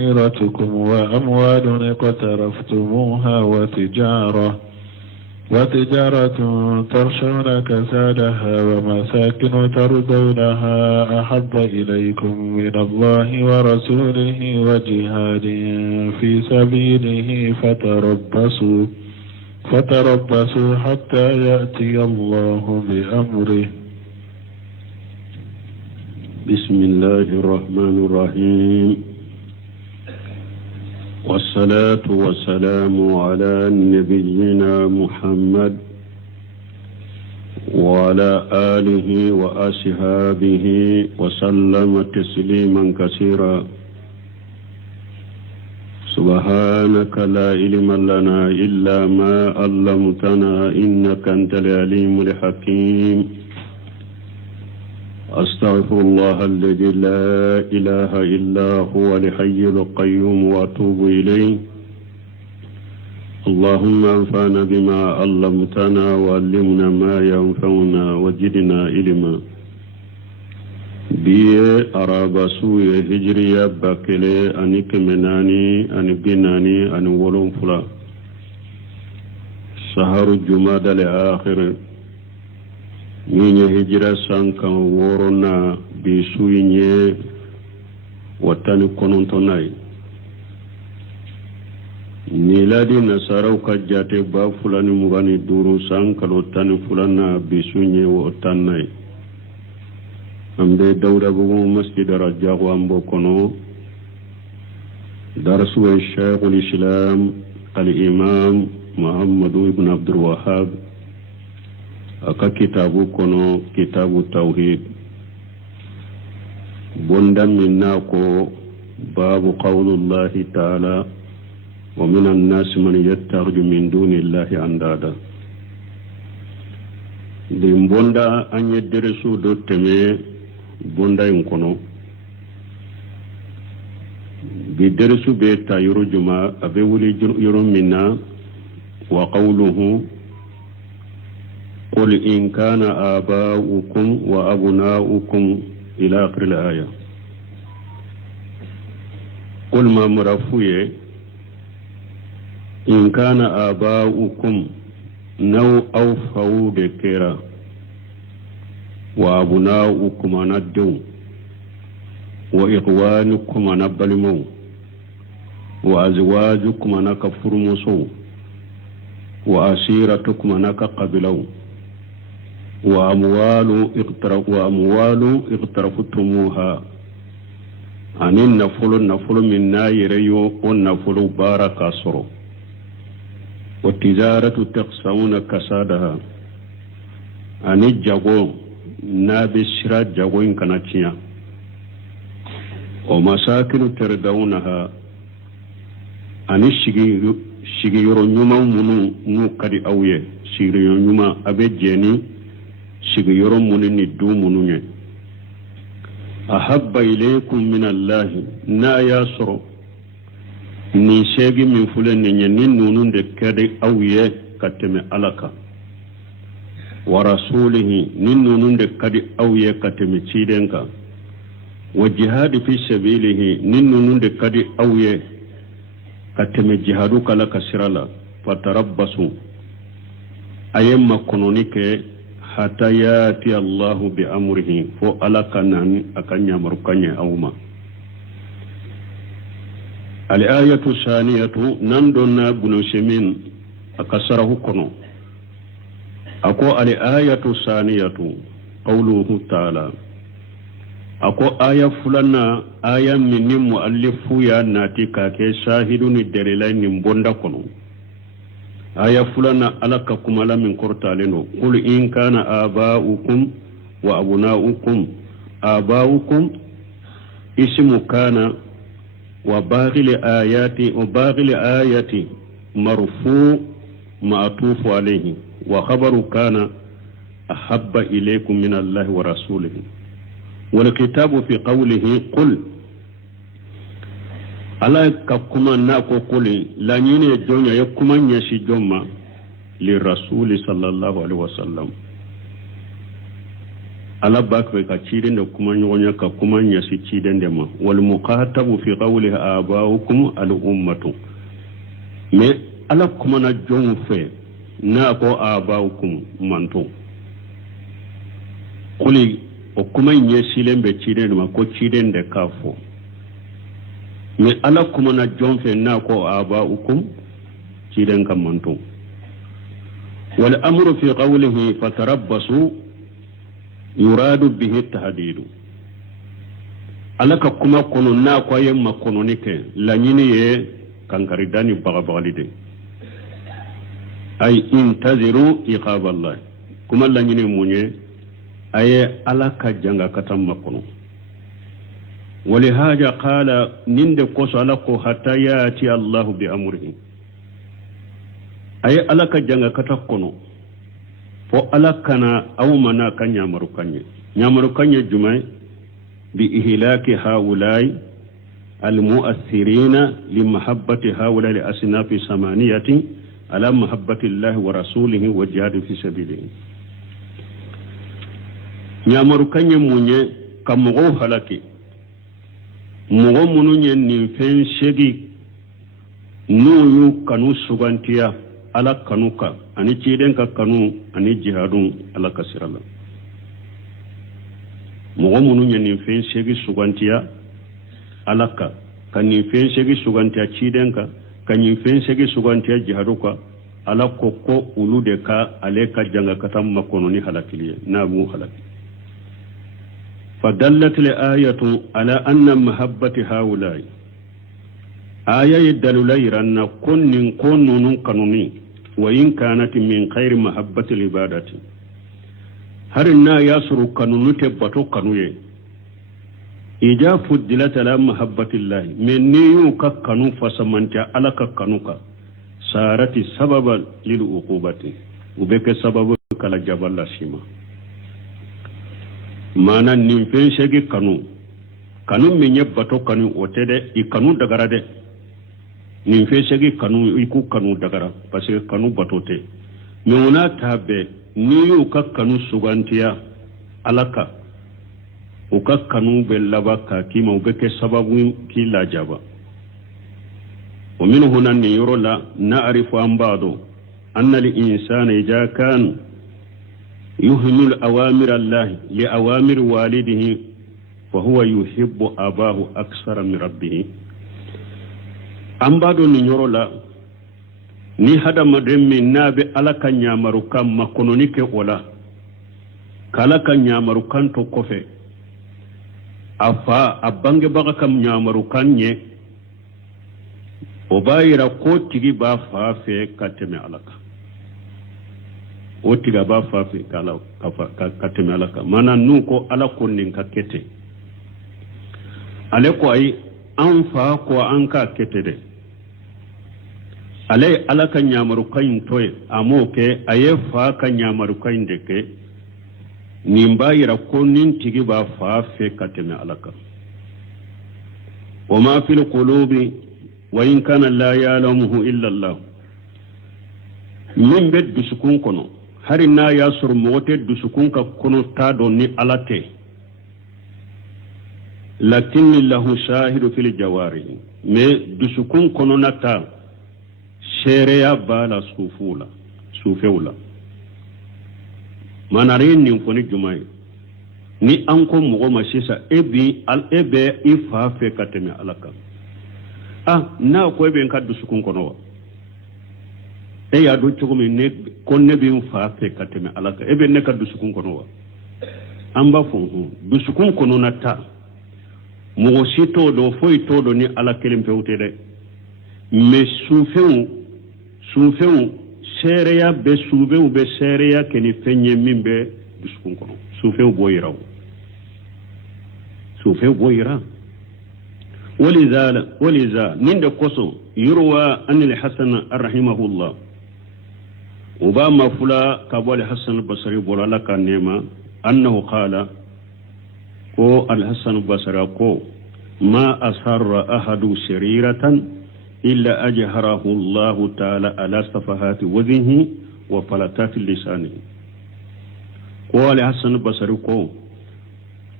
عشيرتكم وأموال اقترفتموها وتجارة ترشون كسادها ومساكن ترضونها أحب إليكم من الله ورسوله وجهاد في سبيله فتربصوا حتى يأتي الله بأمره. بسم الله الرحمن الرحيم، والصلاة والسلام على نبينا محمد وعلى آله وأصحابه وسلم تسليما كثيرا. سبحانك لا علم لنا إلا ما علمتنا إنك أنت العليم الحكيم. أستغفر الله الذي لا إله إلا هو الحي القيوم وأتوب إليه. اللهم انفعنا بما علمتنا وعلمنا ما ينفعنا وزدنا علما. biye arabasu ye hijriya bakele ani kemenani ani binani ani wolonfula saharu jumada le akhir nye hijira sankan worona bisu nye watani konontonai niladi nasarau kajate ba fulani mugani duru sankalo tani fulana bisu nye watanai. Ambe Dawda bugu masjid Rajahu ambo kono darsu Syekh al-Islam al-Imam Muhammad ibn Abdul Wahhab aka kitabu kono kitabu tauhid bonda minna ko babu qawlullahi ta'ala wa minan nas man yattakhidhu min dunillahi andada. Dim bonda anye deresu do teme bonda in kono bi deresu be ta yoro juma abe wuli yoro minna wa qawluhu qul in kana aba'ukum wa abna'ukum ila akhir al-aya. Qul ma murafuye in kana aba'ukum naw aw fawde kera wa abna'ukum anaddu wa ikhwanukum anabalimu wa azwajukum anakafurmusu wa asiratukum anakabilu wa amwalu iqtaraftumuha anin nafulu minna yirayu on nafulu baraka soro wa tijaratu taqsawuna kasadaha ani jago na bishira jagoyin kanaciya o masakinu tardaunaha ani shigi yoro nyuma munu nu kadi awye shigi yoro nyuma abe jeni shigi yoro munu ni du munu nye ahabba ilaykum min Allah na yasro ni shegi min fulen nye nin nunun de kadi awye kateme alaka wa rasulihi ninnunun de kadi awye katemi cidenka wa jihadi fi sabilihi ninnunun de kadi awye katemi jihadu kala kasirala fatarabbasu ayemma kononike hatta yati Allahu bi amrihi fo alakanani akanya marukanya awma. Al-ayatu saniyatu nandonna bunu shemin akasarahu kono ako al-ayatu saniyatu qawluhu ta'ala ako aya fulana aya minni muallifu ya nati kake shahiduni dalilaini bonda kono aya fulana alaka kumala min kortaleno qul in kana aba'ukum wa abna'ukum ismu kana wa baghil ayati marfu ma'tufu alayhi wa khabaru kana ahabba ilaykum min Allah wa rasulihi wal kitabu fi qawlihi qul ala ka kuma na ko kuli la nyine jonya ya kuma nyashi jomma li rasuli sallallahu alaihi wasallam ala bakwe ka ciden da kuma nyonya ka kuma nyasi ciden da ma wal muqatabu fi qawlihi aba'ukum al ummatu me ala kuma na jon fe na ko aba'ukum manto kuli o kuma nyasi lembe ciden ma ko ciden da kafo me ala kuma na jon fe na ko aba'ukum ciden kan manto wal amru fi qawlihi fatarabbasu yuradu bihi tahdidu alaka kuma kono na ko yemma kono nike la nyini ye kankari dani bagabalide ay intaziru iqaballah kuma la nyini munye aye alaka janga katam makono ولهذا قال نند قصلكو حتى ياتي الله بأمره أي ألك جنga كتكونو fo alakana aw mana kan nyamaru kanye jumai bi ihlaki haulai almu'athirina limahabbati haulai asnafi samaniyati ala mahabbati Allah wa rasulihi wa jihad fi sabilihi nyamaru kanye munye kamugo halaki mugo mununye nimfen shegi nuyu kanu sugantiya ala kanuka ani ciden ka kanu ani jihadun ala kasirala mugo munu nya fen shegi sugantiya alaka kan fen shegi sugantiya ciden ka kan fen shegi sugantiya jihaduka ala kokko ulude ka aleka janga katam makono ni halakiliye na mu halaki fadallat li ayatu ala anna mahabbati haulai aya yadalulai ranna kunnin kunnun kanuni وإن كانت من خير محبة العبادة هرنا يسر كنو تبتو كنوية إجا فضلت على محبة الله من نيو كنو فسمنت على كنوك صارت سببا للعقوبة وبك سبب كلا جبل شيما مانا نمفين شغي كنو من يبتو كنو وتده إكنو دغرده nin fe segi kanu iku kanu dagara parce que kanu batote nyona tabe ni yu ka kanu sugantiya alaka o ka kanu bellaba ka kima o beke sababu ki lajaba wa min huna ni yurla na'rifu an ba'du anna al insana idha kan yuhmil awamir Allah li awamir walidihi fa huwa yuhibbu abahu akthara min rabbih ambado ni nyorola ni hada mademmi nabe alaka nyamaru kam makononike ola kala kan nyamaru kan to kofe afa abange baga kam nyamaru kanye o bayira ko tigi ba fafe kateme alaka o tiga ba fafe kala kateme alaka mana nu ko ala konnin ka kete ale ko ay an fa ko an ka kete de alai alaka nyamaru kain toy amoke aye fa ka nyamaru kain deke nimbayira ko nin tigi ba fa fe kateme alaka wama fil qulubi wa in kana la ya'lamuhu illa Allah min bed dusukun kono harina yasur mote dusukun ka kono tado ni alate lakin lahu shahidu fil jawari me dusukun kono nata shereya bala sufeula manarin nin foni jumai ni anko mugo masisa ebe ifa fe kateme alaka na ko ebe en kaddu sukun kono e ya do chugumi ne konne bi fa fe kateme alaka ebe ne kaddu sukun kono amba fonhu du sukun kono nata mugo sito do foi todo ni ala kelim pewte de me sufeu sereya be sufeu be sereya keni fenye mimbe du sukun kono sufeu boyira ولذا من دقصو يروى أن الحسن رحمه الله وبما فلا كابول الحسن البصري بولا لك النعمة أنه قال كو الحسن البصري كو ما أسر أحد سريرة إلا أجهره الله تعالى على صفحات وجهه وفلتات لسانه كو الحسن البصري كو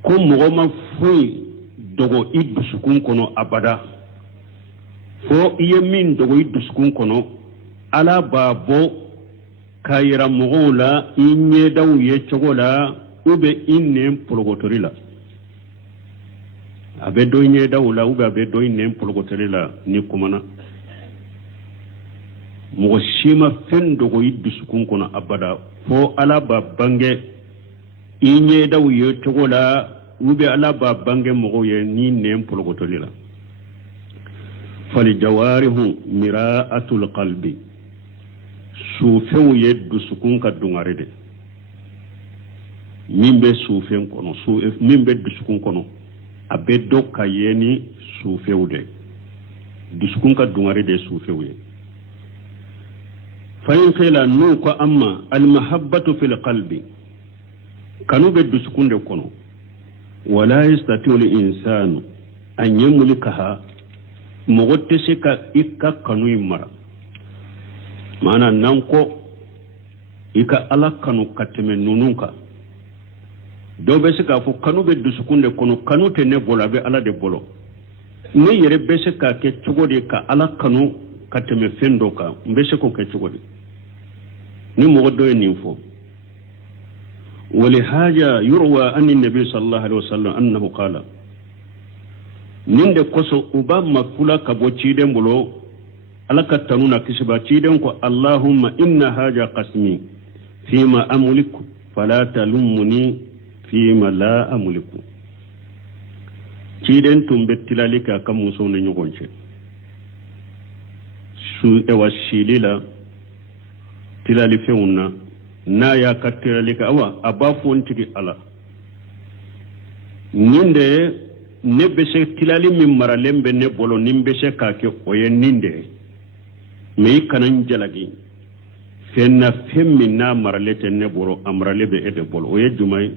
ko mɔgɔ ma foyi dogo i dusukun kɔnɔ abada fo i ye min dogo i dusukun kɔnɔ ala b'a bɔ k'a yira mɔgɔw la i ɲɛdaw ye cogo la u bɛ i nɛn polokotori la a bɛ dɔ i ɲɛdaw la u bɛ a bɛ dɔ i nɛn polokotori la ni kumana mɔgɔ si ma fɛn dogo i dusukun kɔnɔ abada fo ala b'a bange i ɲɛdaw ye cogo la u bɛ ala b'a bange mɔgɔw ye ni nɛn polokotori la falijawarihu mira'atul qalbi sufɛnw ye dusukun ka dungare de min bɛ sufɛn kɔnɔ min bɛ dusukun kɔnɔ a bɛ dɔ ka ye ni sufɛnw de dusukun ka dungare de sufɛnw ye fayin qila n'u ko amma almahabbatu fil qalbi kanu bɛ dusukun de kɔnɔ wala yastati'u al-insanu an yamlikaha mɔgɔ tɛ se ka i ka kanu in mara maana n'an ko i ka ala kanu ka tɛmɛ ninnu kan dɔw bɛ se k'a fɔ kanu bɛ dusukun de kɔnɔ kanu tɛ ne bolo a bɛ ala de bolo ne yɛrɛ bɛ se k'a kɛ cogo di ka ala kanu ka tɛmɛ fɛn dɔ kan n bɛ se k'o kɛ cogo di ni mɔgɔ dɔ ye nin fɔ ولهذا يروى عن النبي صلى الله عليه وسلم أنه قال نند كسو أبا كلا كبو تشيدن بلو على كتنونا كسبا تشيدن اللهم إن هذا قسمي فيما أملك فلا تلومني فيما لا أملك تشيدن تنبتلالك كموسون نيغونش سو وشيللا تلالي فيونا na ya katira lika awa abafu ntiki ala ninde ne bese tilali min maralembe ne bolo nimbese kake oye ninde me kanan jalagi fenna femmi na maralete ne bolo amralebe ede bolo oye jumai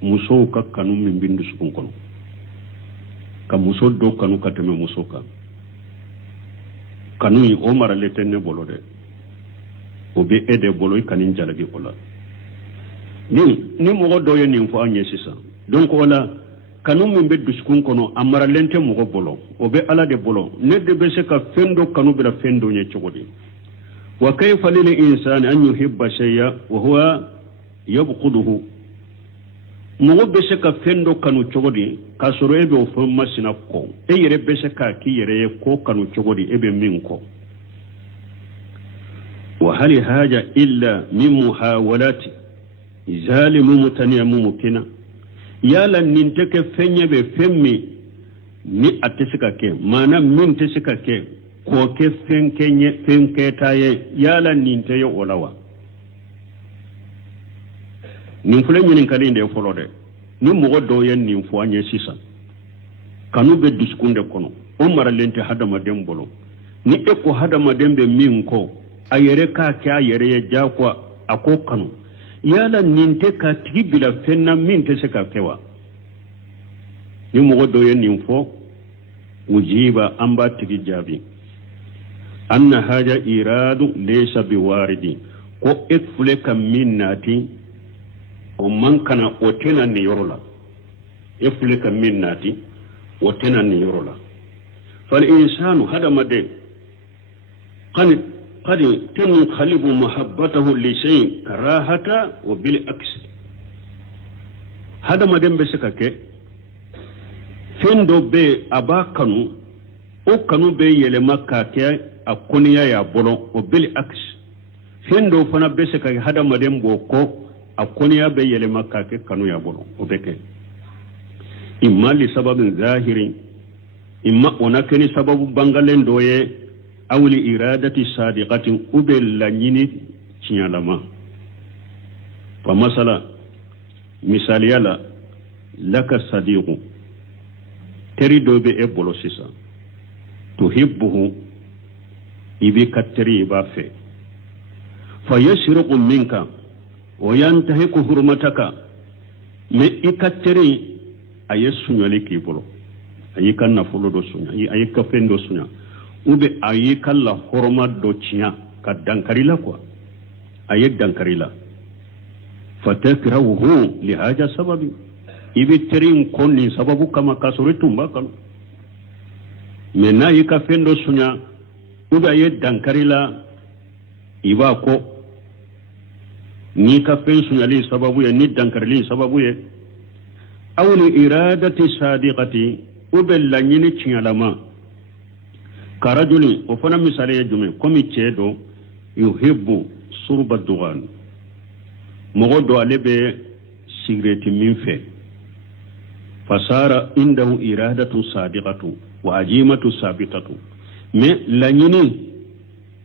muso ka kanu min bindu sukun kono ka muso do kanu kateme muso ka kanu yi o maralete ne bolo de o be ede bolo i kanin jalagi o la ni mɔgɔ dɔ ye nin fɔ an ye sisan donc o la kanu min bɛ dusukun kɔnɔ a maralen tɛ mɔgɔ bolo o bɛ ala de bolo ne de bɛ se ka fɛn dɔ kanu bila fɛn dɔ ɲɛ cogo di wa kayfa lil insani an yuhibba shay'a wa huwa yabquduhu mɔgɔ bɛ se ka fɛn dɔ kanu cogo di k'a sɔrɔ e bɛ o fɛn masina kɔ e yɛrɛ bɛ se k'a k'i yɛrɛ ye ko kanu cogo di e bɛ min kɔ وهل هذا إلا من محاولات ظالم متنيا ممكنة يالا ننتك فنيا بفمي ni atesika ke mana min tesika ke ko ke fenke taye yala ninte yo olawa nin fule nyin kali nde folode ni mogo do yen nin fo anye sisa kanu be diskunde kono o mara lente hadama dembolo ni e ko hadama dembe min ko ayere ka kya yere ye jakwa ako kanu yala ninte ka tigi bila fenna min tesika kewa ni mogo do yen nin fo ujiba amba tigi jabi anna haja iradu laysa biwaridi ko ekfule kam minnati o mankana o tena ni yorola ekfule kam minnati o tena ni yorola fal insanu hada made qad tanqalibu mahabbatahu li shay karahata wa bil aks hada made mbesaka ke fendo be abakanu o kanu be yelema kake akoniya ya bolo o bil aks fendo fana be se ka hada madem boko akoniya be yelema kake kanu ya bolo o beke imma li sababin zahiri imma onakeni sababu bangalen doye awli iradati sadiqatin ubel lanyini chinyalama fa masala misaliyala laka sadiqu teri do be e bolo sisa tuhibbuhu ibi katteri ba fe fa yashruqu minka wa yantahiku hurmataka me ikatteri ayesunyo leki bolo ayika na fulo do sunya ayika fendo sunya ube ayika la horma do chiya ka dankarila kwa ayek dankarila fatakrahu li haja sababi ibi terin konni sababu kama kasore tumba kanu mena yika fendo sunya uba ye dankarila iba ko ni ka fen sunya li sababu ye ni dankarili sababu ye awli iradati sadiqati ubella nyini chinyalama karajuli o fana misale ye jume komi cedo yuhibbu surba dugan mogo do alebe sigreti min fe fasara indahu iradatu sadiqatu wa ajimatu sabitatu me lanyini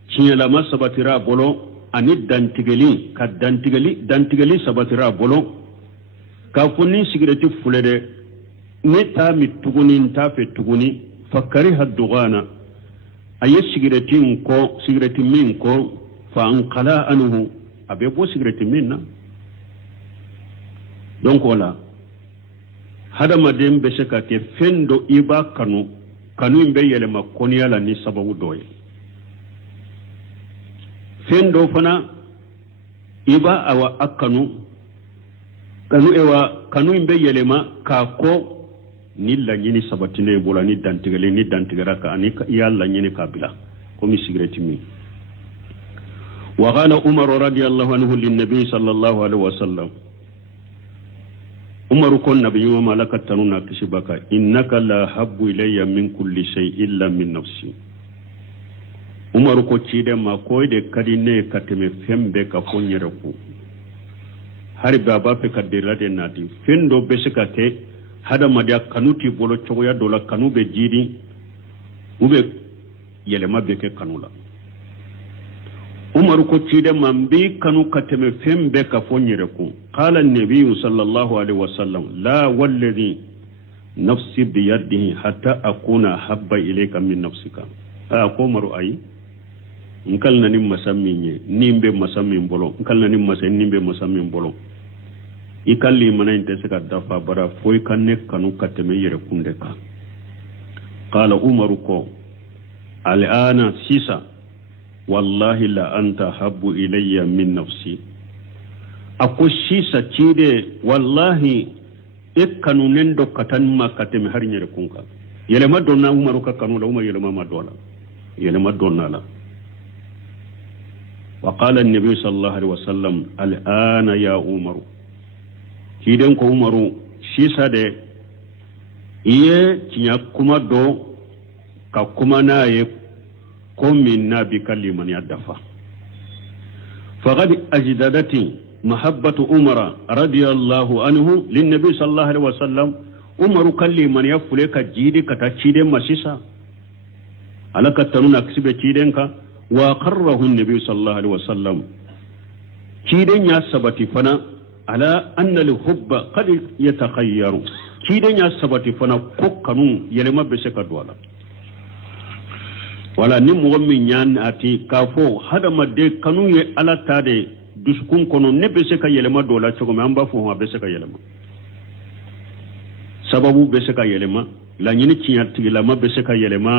chinyalama sabatira bolo ani dantigeli ka dantigeli sabatira bolo ka funni sigreti fulede ne ta mituguni nta fe tuguni fakari haddugana aye sigreti min ko fa anqala anhu abe bo sigreti minna donc wala hada madem be shaka ke fendo iba kanu imbe yele makoni yala ni sababu doye fendo fana iba awa akanu kanu imbe yele ma kako ni la nyini sabatine bola ni dantigara ka ani yalla nyini kabila komi sigreti mi wa qala umar radiyallahu anhu lin nabi sallallahu alaihi wasallam umar kon nabi wa malakatanuna kishibaka innaka la habbu ilayya min kulli shay illa min nafsi umar ko cide ma koyde kadine kateme fembe ka fonyere ku hari baba fe kadira de nati fendo besikate hada madia kanuti bolo chogoya dola kanube jidi ube yele mabeke kanula umar ko cide mambi kanu kateme fembe ka fonyere ku qala an-nabiy sallallahu alaihi wasallam la walladhi nafsi bi yadihi hatta akuna habba ilayka min nafsika ko maru ay nkal nani masamminye nimbe masammin bolo nkal nani nimbe masammin bolo ikalli mana inte saka dafa bara foy kanne kanu kateme yere kunde ka qala umar ko al'ana sisa wallahi la anta habbu ilayya min nafsi ako sisa cide wallahi ikkanu nendo katan ma kateme har nyere kunka yele ma donna umar ka kanu la umar yele ma dola yele ma donna la وقال النبي صلى الله عليه وسلم الآن يا عمر كيدن كو عمر شيسا دي إيه تنيا كما دو كما نايه كومنا بكلمة يدفع فقد أجددت محبة عمر رضي الله عنه للنبي صلى الله عليه وسلم عمر كلمة يفلك جيدي كتاكيدي مسيسا على كتنون أكسب جيدنك وقره النبي صلى الله عليه وسلم كيدن يا سبتي فنا على أن الحب قد يتخير كيدن يا سبتي فنا كوكانو يلما بسكا دولا ولا نمو من يان أتي كافو هذا ما دي كانو على تادي دسكون كونو نبسكا يلما دولا تشوكم أمبا فوها بسكا يلما سببو بسكا يلما لا ينتي يتي لما بسكا يلما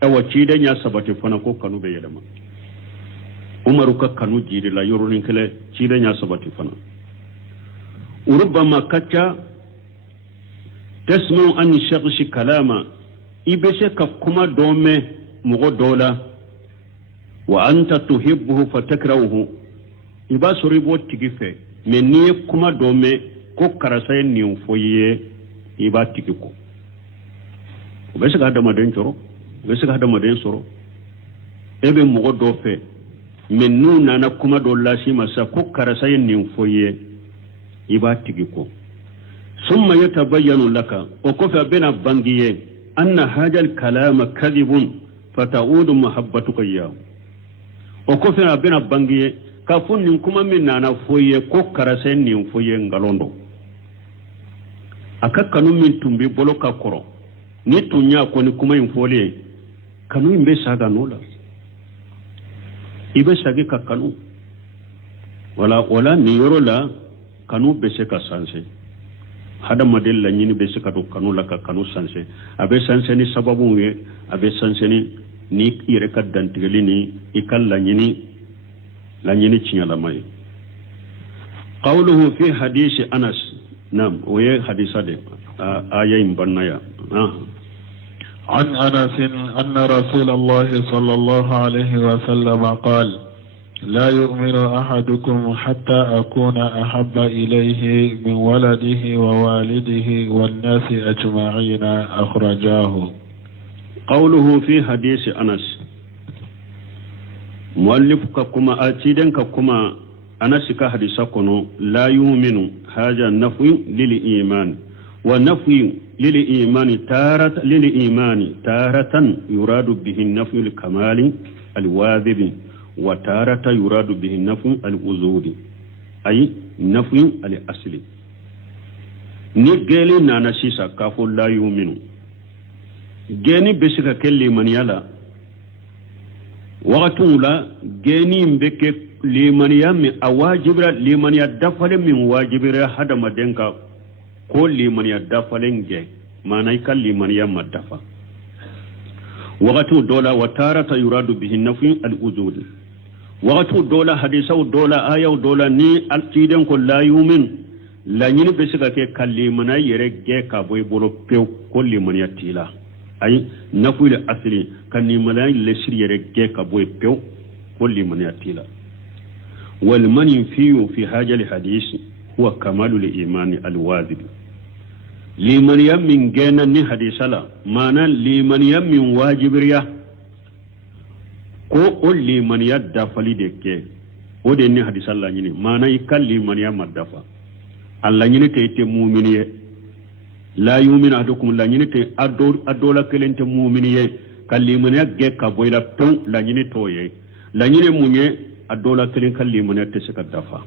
awa ciden ya sabati fana ko kanu be yelema umaru ka kanu jiri la yorunin kele ciden ya sabati fana urubama kacha tasmu an shakhsi kalama ibese ka kuma dome mugo dola wa anta tuhibbuhu fatakrahu iba soribo tigife menni kuma dome ko karasay ni foye iba tigiko ubese ka dama den choro bese ka hada maden soro ebe mogo do fe men nu nana kuma do lasi masa ko karasa yin foye iba tigiko summa yatabayyanu laka o ko fa bina bangiye anna hajal kalama kadhibun fataudu mahabbatuka ya o ko fa bina bangiye ka funnin kuma min nana foye ko karasa yin foye ngalondo akakkanu min tumbi boloka koro ni tunya ko ni kuma yin folie kanu imbe saga nola ibe sagi ka kanu wala ni yorola kanu bese ka sanse hada model la nyini bese ka do kanu la ka kanu sanse abe sanse ni sababu nge abe sanse ni ire ka dantigeli ni ikal la nyini chinyala mai qawluhu fi hadith Anas نعم وهي حديثة دي آية بنايا عن أنس أن رسول الله صلى الله عليه وسلم قال لا يؤمن أحدكم حتى أكون أحب إليه من ولده ووالده والناس أجمعين أخرجاه. قوله في حديث أنس مؤلف كما أتيدن كما أنس كحديث كنو لا يؤمن هذا نفي للإيمان ونفي للإيمان تارة يراد به النفي الكمال الواجب وتارة يراد به النفي الوجود أي نفي الأصل. نجيلي نانسيسا كافو لا يؤمن جيني بسكا كلي من يلا وقتو لا جيني مبك لمن يامي أواجب لمن يدفل من واجب هذا مدنكا كل لمن يدفل جي ما نيكا لمن يام الدفع وقتو دولا وتارة يراد به النفي الوجود وقتو دولا حديثة دولا آية دولا ني التيدن كل لا يؤمن لا يني بسكا كلمنا يرجع كابوي بولو بيو كل من يتيلا أي نفي الأصل كان يملا لسر يرجع كابوي بيو كل من يتيلا والمن فيه في هذا الحديث هو كمال الإيمان الواجب لمن يمن جينا ني حديث لا معنى لمن يمن واجب ريا ko liman yadda fali de ke o de ni hadis Allah nyini mana ikal liman ya madafa Allah nyini te te mu'miniye la yu'minu ahadukum la nyini te adola kelente mu'miniye kal liman ya ge ka boyla ton la nyini toye la nyini munye adola kelen kal liman ya te se dafa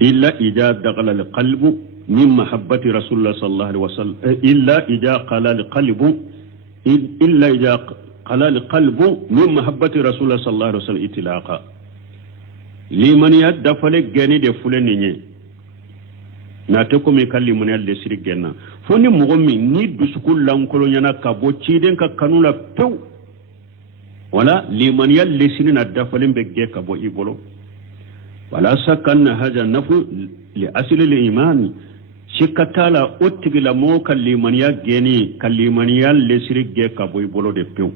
illa idha daghala alqalbu min mahabbati rasulullah sallallahu alaihi wasallam illa idha qala alqalbu illa idha قال القلب من محبة رسول الله صلى الله عليه وسلم إطلاقا لمن يدفل جاني دي فلنيني ناتكم يكال لمن يدسر جانا فوني مغمي نيد بسكول لانكولو ينا كابو تشيدن كانولا بيو ولا لمن يدسر ندفل بجي كابو إبولو ولا سكن هذا النفو لأصل الإيمان شكتالا أتغلا مو كالليمانيا جيني كالليمانيا لسر جي كابو إبولو دي بيو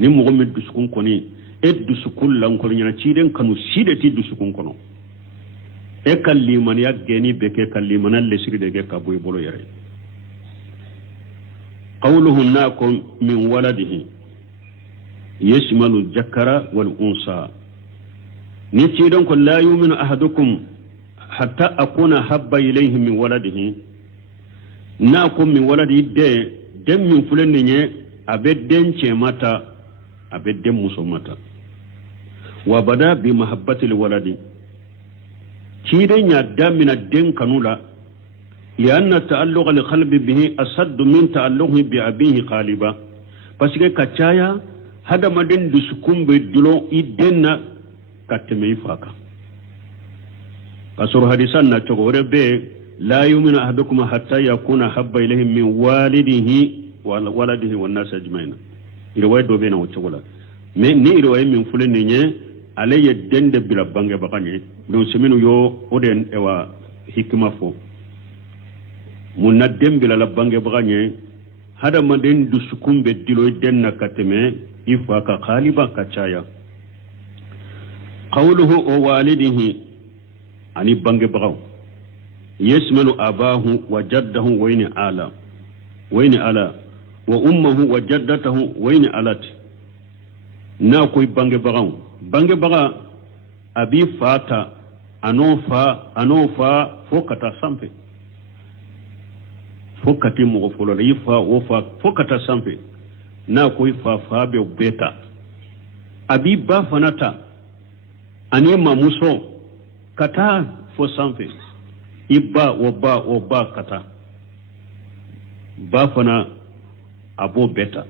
ni mogo me dusukun koni e dusukun lankolo nyana ciden kanu sideti dusukun kono e kallimaniya geni beke kallimana lesiri de ge kaboy bolo yare qawluhu nakum min waladihi yashmalu jakara wal unsa ni ciden ko la yu'minu ahadukum hatta akuna habba ilayhi min waladihi nakum min waladihi de dem min fulani nye abedden mata abedden musumata wa bada bi mahabbati alwaladi kiden ya damina den kanula lianna ta'alluq alqalbi bihi asad min ta'alluqi bi abihi qaliba parce que kachaya hada maden dusukumbe dulo idenna katme ifaka kasur hadisan na chogore be la yu'minu ahadukum hatta yakuna habba ilayhi min walidihi wa waladihi wan nas ajma'in irway do bena wuce wala me ni irway min fulen ne alayya dende bila bange bakanye don seminu yo oden ewa hikma fo munna dembila la bange bakanye hada maden du sukumbe dilo denna kateme ifa ka khaliba ka chaya qawluhu wa walidihi ani bange bakaw yasmalu abahu wa jaddahu wayni ala wa ummuhu wa jaddatuhu wayni alat na koy bange baga abi fata anofa fokata sampe fokati mo folo la yifa wofa fokata sampe na koy fa be beta abi ba fanata ani mamuso kata fo sampe ibba wo ba kata ba fana abo beta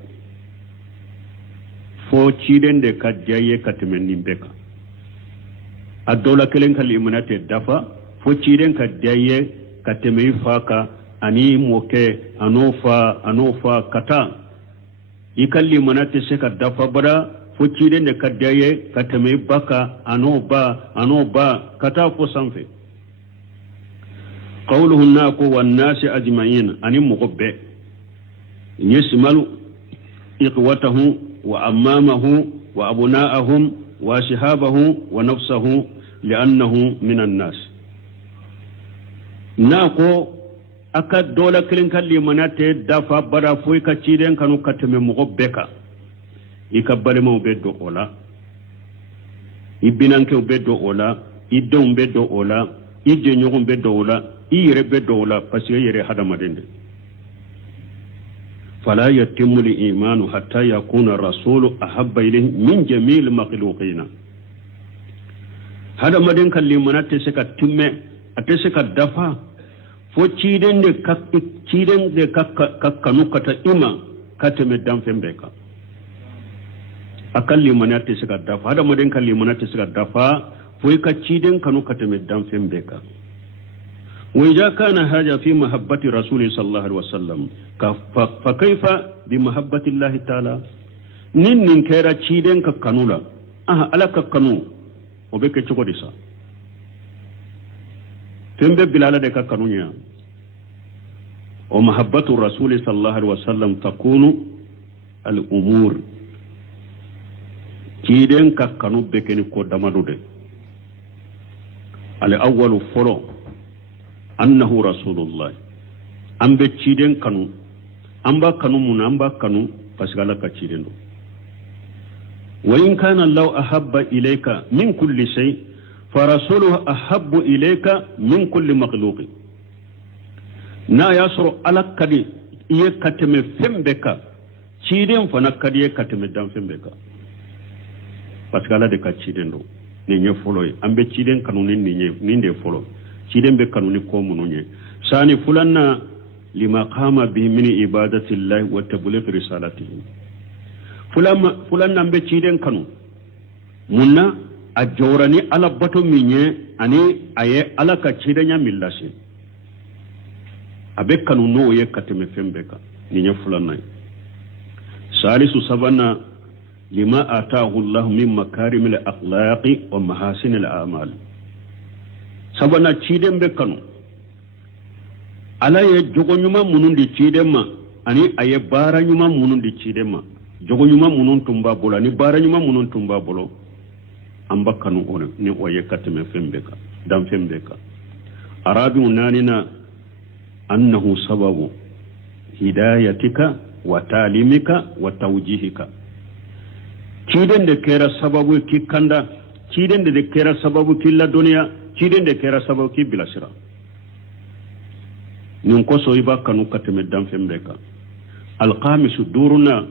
fo ciden de kadjaye katmendi beka adola kelen kali imanate dafa fo ciden kadjaye katmei faka ani moke anofa kata ikalli manate se ka dafa bara fo ciden de kadjaye katmei baka anoba kata fo sanfe قوله ناكو والناس أجمعين أن مغبئ يشمل إخوته وأمامه وأبناءهم وأصحابه ونفسه لأنه من الناس ناكو أكاد دولا كلين كالي مناتي دافا برا فويكا تشيدين كانوا كتم مغبكا إكبر مو بدو أولا إبنانكو بدو أولا إدوم بدو أولا إجنيوم بدو أولا إيري بدو أولا فسيو يري هذا مدين فلا يتم الإيمان حتى يكون الرسول أحب إليه من جميع المخلوقين هذا مدين كالي مناتي سكا تمي أتسكا دافا fo ciiden de kakkanu kata ima kateme danfen be ka akalli manati sika dafa hada moden kalli manati sika dafa fo ka ciiden kanu kateme danfen be ka wa idha kana haja fi mahabbati rasul sallallahu alaihi wasallam fa kayfa bi mahabbati allah ta'ala nin kera ciiden ka kanula alaka kanu obeke chokodisa tembe bilala de ka kanunya o mahabbatu rasul sallallahu alaihi wasallam takunu al umur kiden ka kanu bekeni ko damadude al awwalu folo annahu rasulullah ambe kiden kanu amba kanu mun amba kanu pasgala ka kiden do wa in kana law ahabba ilayka min kulli shay فرسوله أحب إليك من كل مخلوق نا يسر على كدي يكتم فم بك تشيدن فنكدي يكتم دم فم بك باسكالا دك تشيدن دو نيني فولوي أمبي تشيدن كانوني نيني فولو تشيدن بكانوني كومونوني ساني فلان لما قام به من عبادة الله وتبليغ رسالته فلان أمبي تشيدن كانو منا a jorani ala bato minye ani aye ala ka chidanya millase abe kanu no ye kateme fembeka ninya fulana salisu sabana lima ataahu allah min makarim al akhlaq wa mahasin al a'mal sabana chidembe kanu ala ye jogonyuma munundi chidemma ani aye baranyuma munundi chidemma jogonyuma munun tumba bola ni baranyuma munun tumba bolo amba kanu one ni oye kateme fembeka dam fembeka arabi unanina annahu sababu hidayatika wa talimika wa tawjihika ciden de kera sababu ki kanda ciden de kera sababu ki la dunya ciden de kera sababu ki bilasira nin ko so iba kanu kateme dam fembeka alqamisu duruna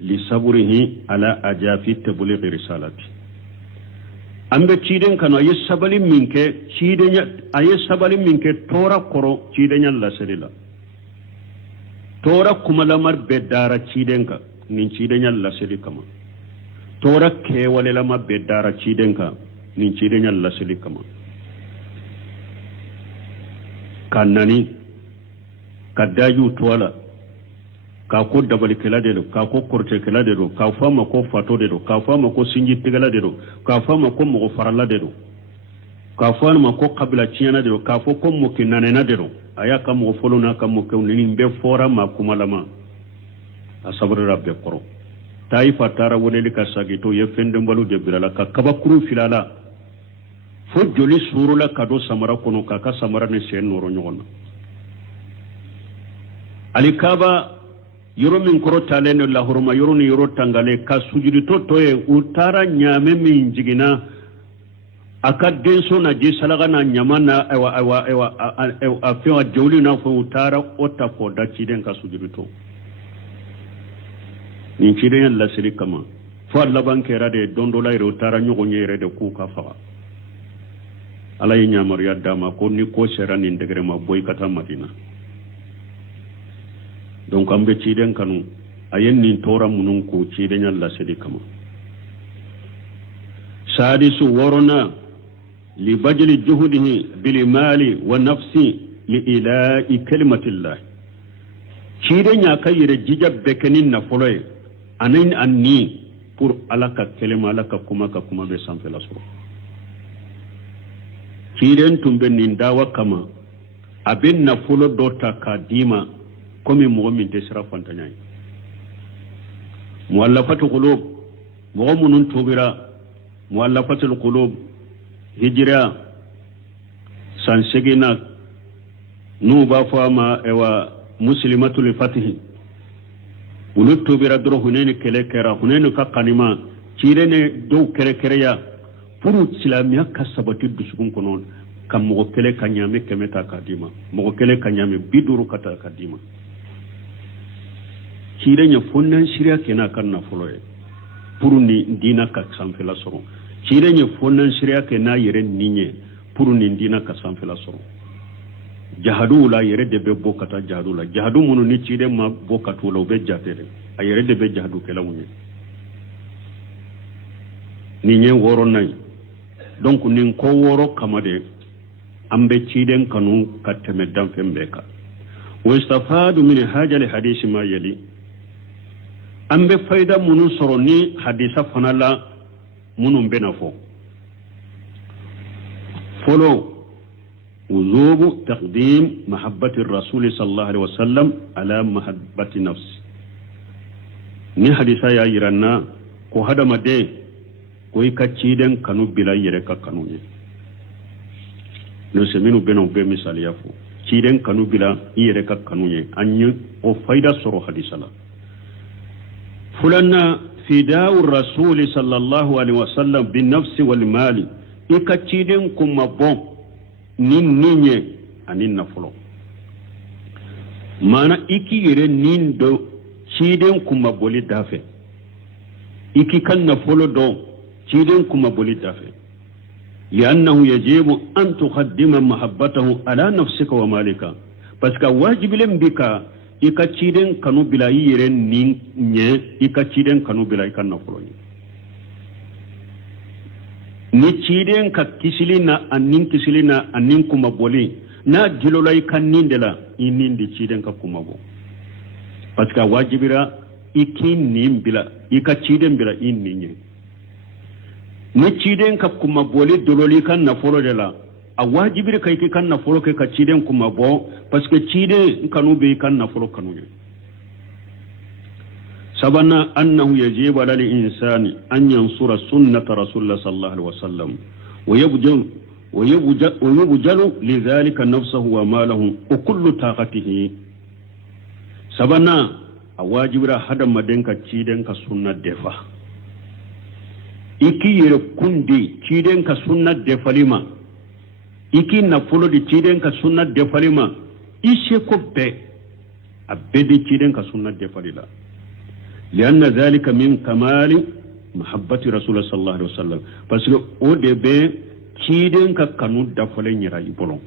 li sabrihi ala ajafi tabligh risalati ambe ciden kano aye sabali minke cidenya aye sabali minke tora koro cidenya la selila tora kumala mar bedara cidenka nin cidenya la seli kama tora ke wale la mar bedara cidenka nin cidenya la seli kama kanani kadaju tola ka ko dabali kala de do ka ko korte kala de do ka fama ko fato de do ka fama ko sinji tigala de do ka fama ko mo farala de do ka fama ko qabila ciana de do ka fo ko mo kinana na de do aya kam mo folona kam mo kewni be fora ma kuma lama asabru rabbe qoro taifa tara woneli ka sagito ye fende mbalu de birala ka kabakuru filala fo joli surula kado samara kono ka samara ne sen noro nyona alikaba yoro min koro talene la horma yoro ni yoro tangale ka sujudi to toye utara nyame min jigina akadden so na je salaga na nyama na ewa afiwa jawli na fo utara ota ko da ciden ka sujudi to ni ciden la siri kama fo Allah bankera de dondola ire utara nyugo nyere de ku ka fa ala yinya mariya dama ko ni ko sera ni ndegre ma boy kata madina donc ambe ciden kanu ayen nin tora munun ko ciden yalla sedi kama sadisu warona li bajli juhudihi bil mali wa nafsi li ila'i kalimatillah ciden ya kayire jijab bekenin na foloy anin anni pour alaka kelema alaka kuma be sanfela so ciden tumbe nin dawa kama abin na fulo dota ka dima komi mo min te sira fantanyai muallafatu qulub mo munun tobira muallafatul qulub hijra san segina nu ba fama ewa muslimatul fatih ulu tobira dro hunene kele kera hunene ka kanima cirene do kere kere ya puru islamiya kasabati dusukun kono kam mo kele kanyame kemeta kadima mo kele kanyame biduru kata kadima cirenya fonnan shiriya kena kanna foloye puru ni dina ka sanfela soro cirenya fonnan shiriya kena yere ninye puru ni dina ka sanfela soro jahadu la yere de be bokata jahadu la jahadu munu ni cire ma bokatu la be jatere a yere de be jahadu kala munye ni nye woro nay donc nin ko woro kamade ambe ciden kanu kateme damfembe ka wa istafadu min hajal hadith ma yali ambe fayda munu soro ni hadisa fanala munu benafo folo وجوب تقديم محبة الرسول صلى الله عليه وسلم على محبة نفس ni hadisa ya yiranna ko hada made ko ikaciden kanu bila yere ka kanu ne no seminu beno be misali yafu ciden kanu bila yere ka kanu ne anyu o faida soro hadisa la fulanna fida'u rasul sallallahu alaihi wasallam bin nafsi wal mali ikaciden kuma bon nin ninye anin na fulo mana iki yere nin do ciden kuma boli dafe iki kan na fulo do ciden kuma boli dafe liannahu yajibu an tuqaddima mahabbatahu ala nafsika wa malika paska wajibilen bika ika ciden kanu bila yere nin nye ika ciden kanu bila ikan na fulo ni ciden ka kisilina annin kuma boli na jilolai kan nindela inindi ciden ka kuma bo parce que wajibira ikin nin bila ika ciden bila inninye ni ciden ka kuma boli dololi kan na foro de la a wajibira kai kan na foro kai ka ciden kuma bo parce que ciden kanu be kan na foro kanu ne سبنا أنه يجب على الإنسان أن ينصر سنة رسول الله صلى الله عليه وسلم ويبجل لذلك نفسه وماله وكل طاقته سبنا أواجب هذا مدينك تشيدنك سنة دفع إكي يركندي تشيدنك سنة دفع لما إكي نفولو دي تشيدنك سنة دفع لما إيشي كبه أبدي تشيدنك سنة دفع لما لأن ذلك من كمال محبة رسول الله صلى الله عليه وسلم parce que au début ciden ka kanu dafale nyira ibolo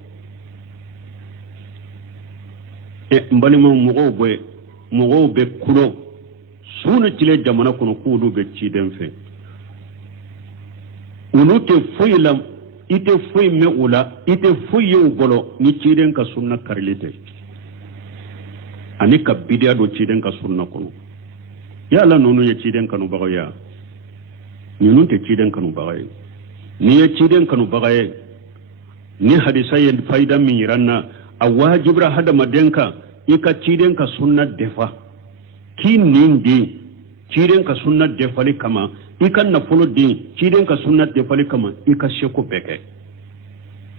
e mbali mo mo be kulo sunu tile jamana kono kudu be ciden fe unute foyilam ite foy me ula ite foye ubolo ni ciden ka sunna karilite ani ka bidia do ciden ka sunna kono ya la nonu ya ciden kanu bagaya nyunun te ciden kanu bagaya ni ya ciden kanu bagaya ni hadisa yen faida min yiranna awajibra hada madenka ika ciden ka sunna defa kin nindi ciden ka sunna defali kama ika na folo din ciden ka sunna defali kama ika sheko beke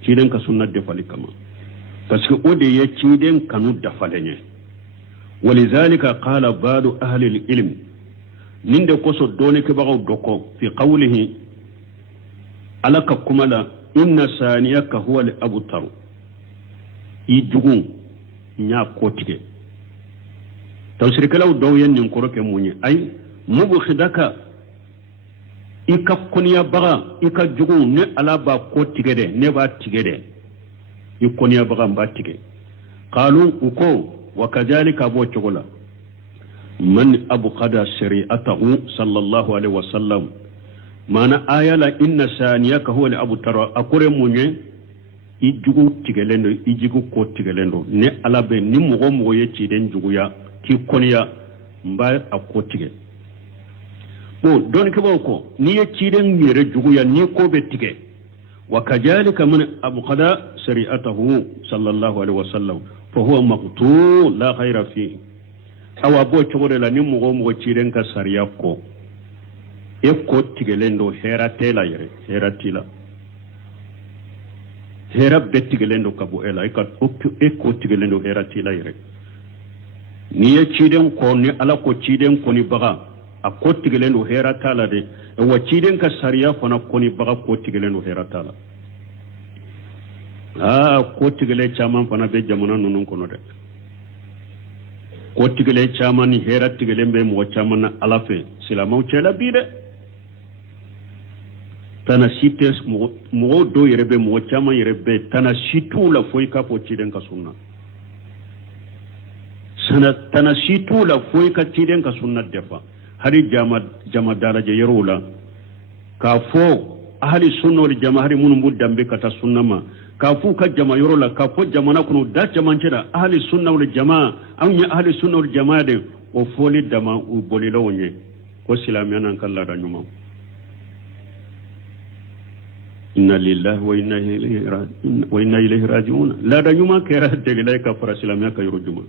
ciden ka sunna defali kama parce que ode ya ciden kanu dafalenye ولذلك قال بعض أهل العلم نند قصد دونك بغو دوكو في قوله ألك كمالا إن ثانيك هو الأبتر يجون نيا كوتك توسرك لو دوين ننكرك موني أي مبخدك إكا كونيا بغا إكا جون ني ألا با كوتك دي نبا تك دي يكونيا بغا مبا تك قالوا وكو وكذلك أبو تقول من أبقد شريعته صلى الله عليه وسلم معنى آية لا إن ثانيك هو الأبو ترى أقول مني إجيكو تيجلندو إجيكو كو تيجلندو ني على بي ني مغو مغو يتيدن جويا كي كونيا مبا أكو تيجل بو دون كبوكو ني يتيدن يرى جويا ني كو بي تيجل وكذلك من أبغض شريعته صلى الله عليه وسلم فهو مقتول لا خير فيه أو أبو تقول لني مغو تشيرن كسرياكو إفكو تيجلندو هيرا تيلا يري هيرا تيلا هيرا بتيجلندو كابو إلا إفكو تيجلندو هيرا تيلا يري نيه تشيرن كوني على كو تشيرن كوني بغا أكو تيجلندو هيرا تالا دي wa ciden ka sariya fana koni baga ko tigele no herata la ko tigele chaman fana be jamana nunun kono de ko tigele chaman ni hera tigele be mo chaman na alafe silamaw chela bi de tana sites mo do yere be mo chaman yere be tana situ la foi ka po ciden ka sunna sana tana situ la foi ka ciden ka sunna defa hari jama daraja yerola ka fo ahli sunna wal jamaa hari munum buddan be kata sunna ma ka fu ka jama yerola ka fo jamana kuno da jaman ceda ahli sunna wal jamaa anya ahli sunna wal jamaa de o foli dama u bolilo wonye ko silamiana kala da nyuma inna lillahi wa inna ilayhi raji'un la da nyuma kera de lay ka fara silamia ka yurujuma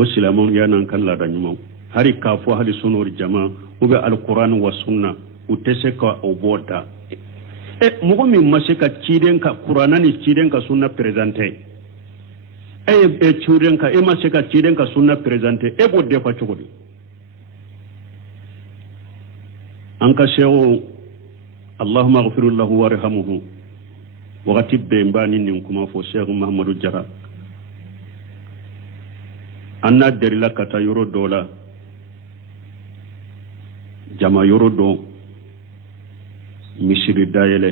ko silamon yanan kan la danyuma hari ka fo hali sunur jama ube alquran wa sunna utese ka oboda mugo min maseka ciden ka qur'ana ni ciden ka sunna presente ciden ka maseka ciden ka sunna presente bo defa chogodi anka shewo allahumma ighfir lahu warhamhu wakati be mbani nin kuma fo sheikh muhammadu jara anna derila kata yoro dola jama yoro do misiri dayele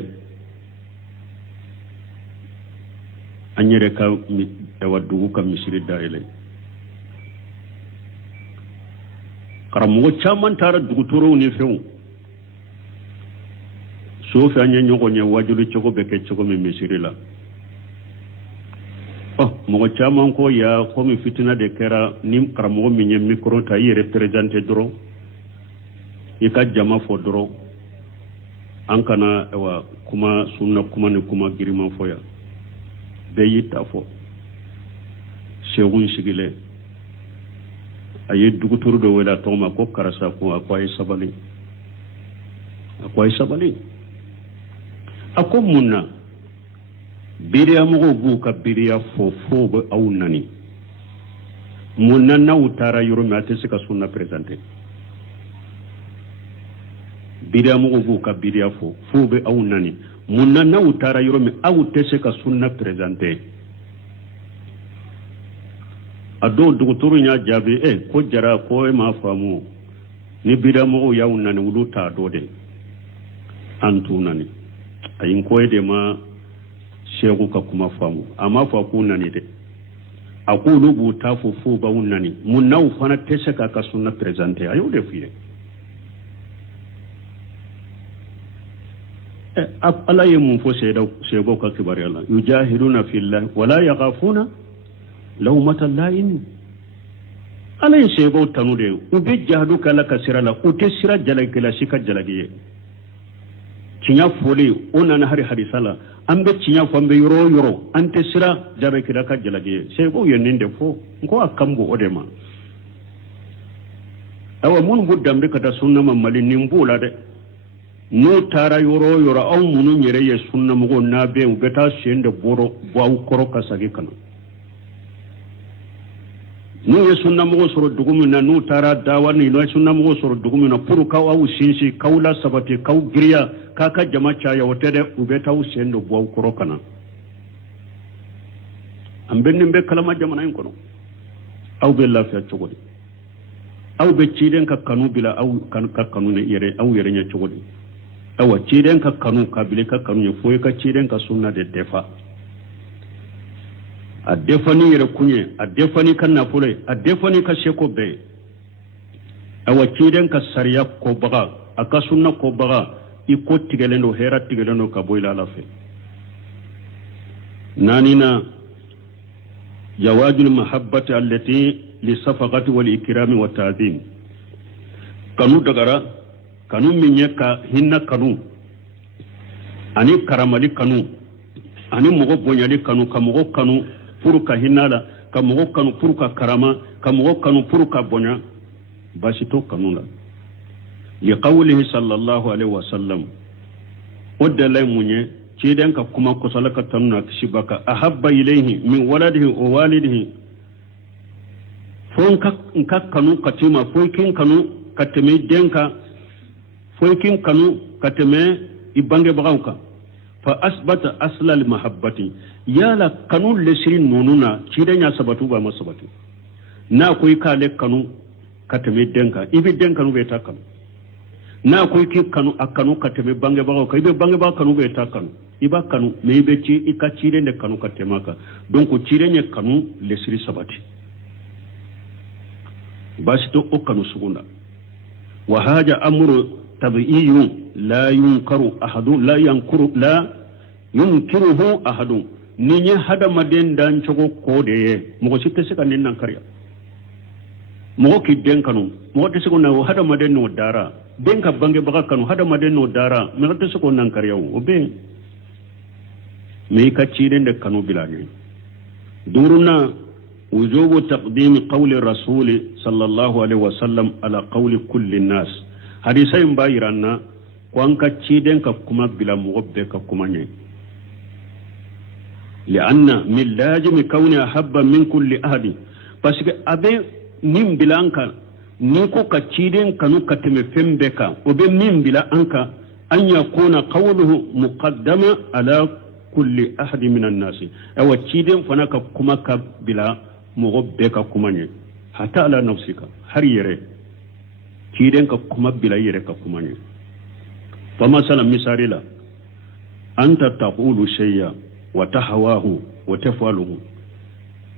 anyere ka ewadugu ka misiri dayele karamugo chaman tara dugutoro ni few so fe anya nyogo nya wajulu chogo beke chogo mi misiri la mogo caman ko ya komi fitina de kera nim karamogo minye micro ta yi representer doro yi ka jama fo doro an kana wa kuma sunna kuma ni kuma girima foya be yi ta fo segun sigile ayi duguturu do wala to ma ko karasa ko akwai sabali akom munna biriya mogo bu ka biriya fo be aw nani munna na utara yoro ma te sika sunna presente biriya mogo bu ka biriya fo be aw nani munna na utara yoro mi aw te sika sunna presente ado duguturu nya jabe ko jara ko ma famu ni biriya mogo ya nani wudu ta do de antu nani ayin ko de ma shegu ka kuma famu amma fa ku nani de aqulu bu tafu ba nani mun naw fana tese ka sunna presente ayo de fiye ala yemu fo shego ka kibari Allah yujahiduna fillah wala yaghafuna lawmata lain ala shego tanu de ube jahadu kala kasira la ko tesira jalagila shika jalagiye cinya fole ona na hari sala ambe cinya fambe yoro ante sira jabe kida ka jalage sebo yeninde fo ko akambo odema awa mun buddam de kata sunna mamali nimbula de no tara yoro aw munu nyere ye sunna mo na be ubeta shende boro baw koro kasage kana no ye sunna mo soro dugumina no tara dawani no sunna mo soro dugumina puru ka aw sinsi kaula sabati kaw griya kaka jamacha ya wotede ubeta usendo bwa ukoro kana ambenni be kalama jamana en kono aw be lafiya chogodi aw be ciden ka kanu bila aw kan ka kanu ne yere aw yere nya chogodi aw ciden ka kanu ka bile ka kanu ne foye ka ciden ka sunna de defa a defani yere kunye a defani kan na fure a defani ka sheko be aw ciden ka sariya ko baga aka sunna ko baga iko tigelendo hera tigelendo ka boyla la fe nanina jawajul mahabbati allati li safaqati wal ikrami wa ta'zim kanu dagara kanu minye ka hinna kanu ani karamali kanu ani mogo bonyali kanu ka mogo kanu puru ka hinala ka mogo kanu puru ka karama ka mogo kanu puru ka bonya basito kanu la li qawlihi sallallahu alaihi wasallam ودلay munye ciden ka kuma kusala ka tanna kishibaka ahabba ilayhi min waladihi wa walidihi fon ka kanu katima foikin kanu kateme denka foikin kanu kateme ibange bagauka fa asbata asla al mahabbati yala kanu lesrin nonuna ciden ya sabatu ba masabatu na koy kale kanu kateme denka ibi denka no beta kanu na koy ki kanu akanu kateme bange bagauka ibe bange ba kanu beta kanu iba kanu me ibe ci ika ciden de kanu katemaka donc ciden ya kanu lesri sabati basito okanu sugunda wa haja amru tabi'iyun la yunkaru ahadun la yunkiruhu ahadun ninye hada maden dan chogo kode mo sitte sika nan karya mo ki den kanu mo te siko na hada maden no dara den ka bange baka kanu hada maden no dara me te siko nan karya o be me ka ciren de kanu bilani duruna وجوب تقديم قول الرسول صلى الله عليه وسلم على قول كل الناس حديثين بايرانا وانكا تشيدن كما بلا مغبك كما لأن من لازم كون أحب من كل أحد بس أبي نيم بلا أنكا نيكو كتشيدن كانوا كتم فم بك وبي نيم بلا أنكا أن يكون قوله مقدم على كل أحد من الناس أو تشيدن فناك كما بلا mogo be ka kuma nye hata ala nafsika har yere kiden ka kuma bila yere ka kuma nye fa masala misarila anta taqulu shay'a wa tahawahu wa tafaluhu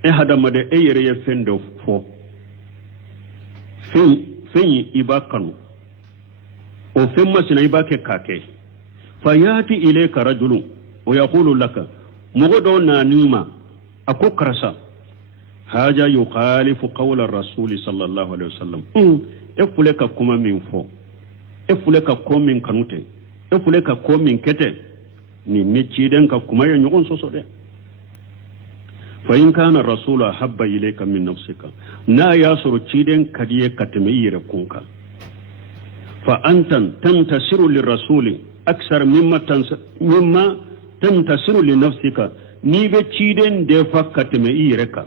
hada made yere ye fendo fo fin ibakanu o fin masina ibake kake fayati ilayka rajulun wa yaqulu laka mogo do na nima ako karasa haja yukhalifu qawla ar-rasul sallallahu alaihi wasallam efuleka kuma min fo efuleka ko min kanute efuleka ko min kete ni mici den ka kuma ya nyogon soso de fa in kana ar-rasul habba ilayka min nafsika na yasuru ciden kadiye katme yire kunka fa antan tantasiru lir-rasul aksar mimma tantasiru li nafsika ni be ciden de fakatme yire ka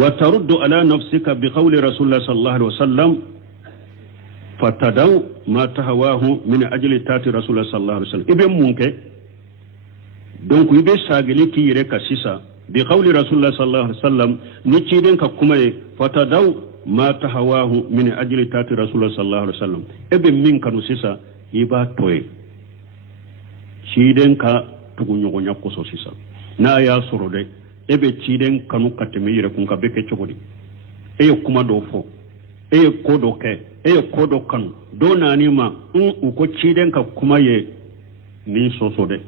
وترد على نفسك بقول رسول الله صلى الله عليه وسلم فتدعو ما تهواه من أجل تاتي رسول الله صلى الله عليه وسلم ابن مونكي دونك يبي ساغلي كي يريكا سيسا بقول رسول الله صلى الله عليه وسلم نيشيدن ككومي فتدعو ما تهواه من أجل تاتي رسول الله صلى الله عليه وسلم ابن مين كانوا سيسا يبا توي شيدن كا تغنيو نياكوسو سيسا نا يا سورودي ebe ciden kanu kateme yire kun ka beke chogodi kuma do fo kodo ke kodo kanu do nani ma uko ciden ka kuma ye ni soso de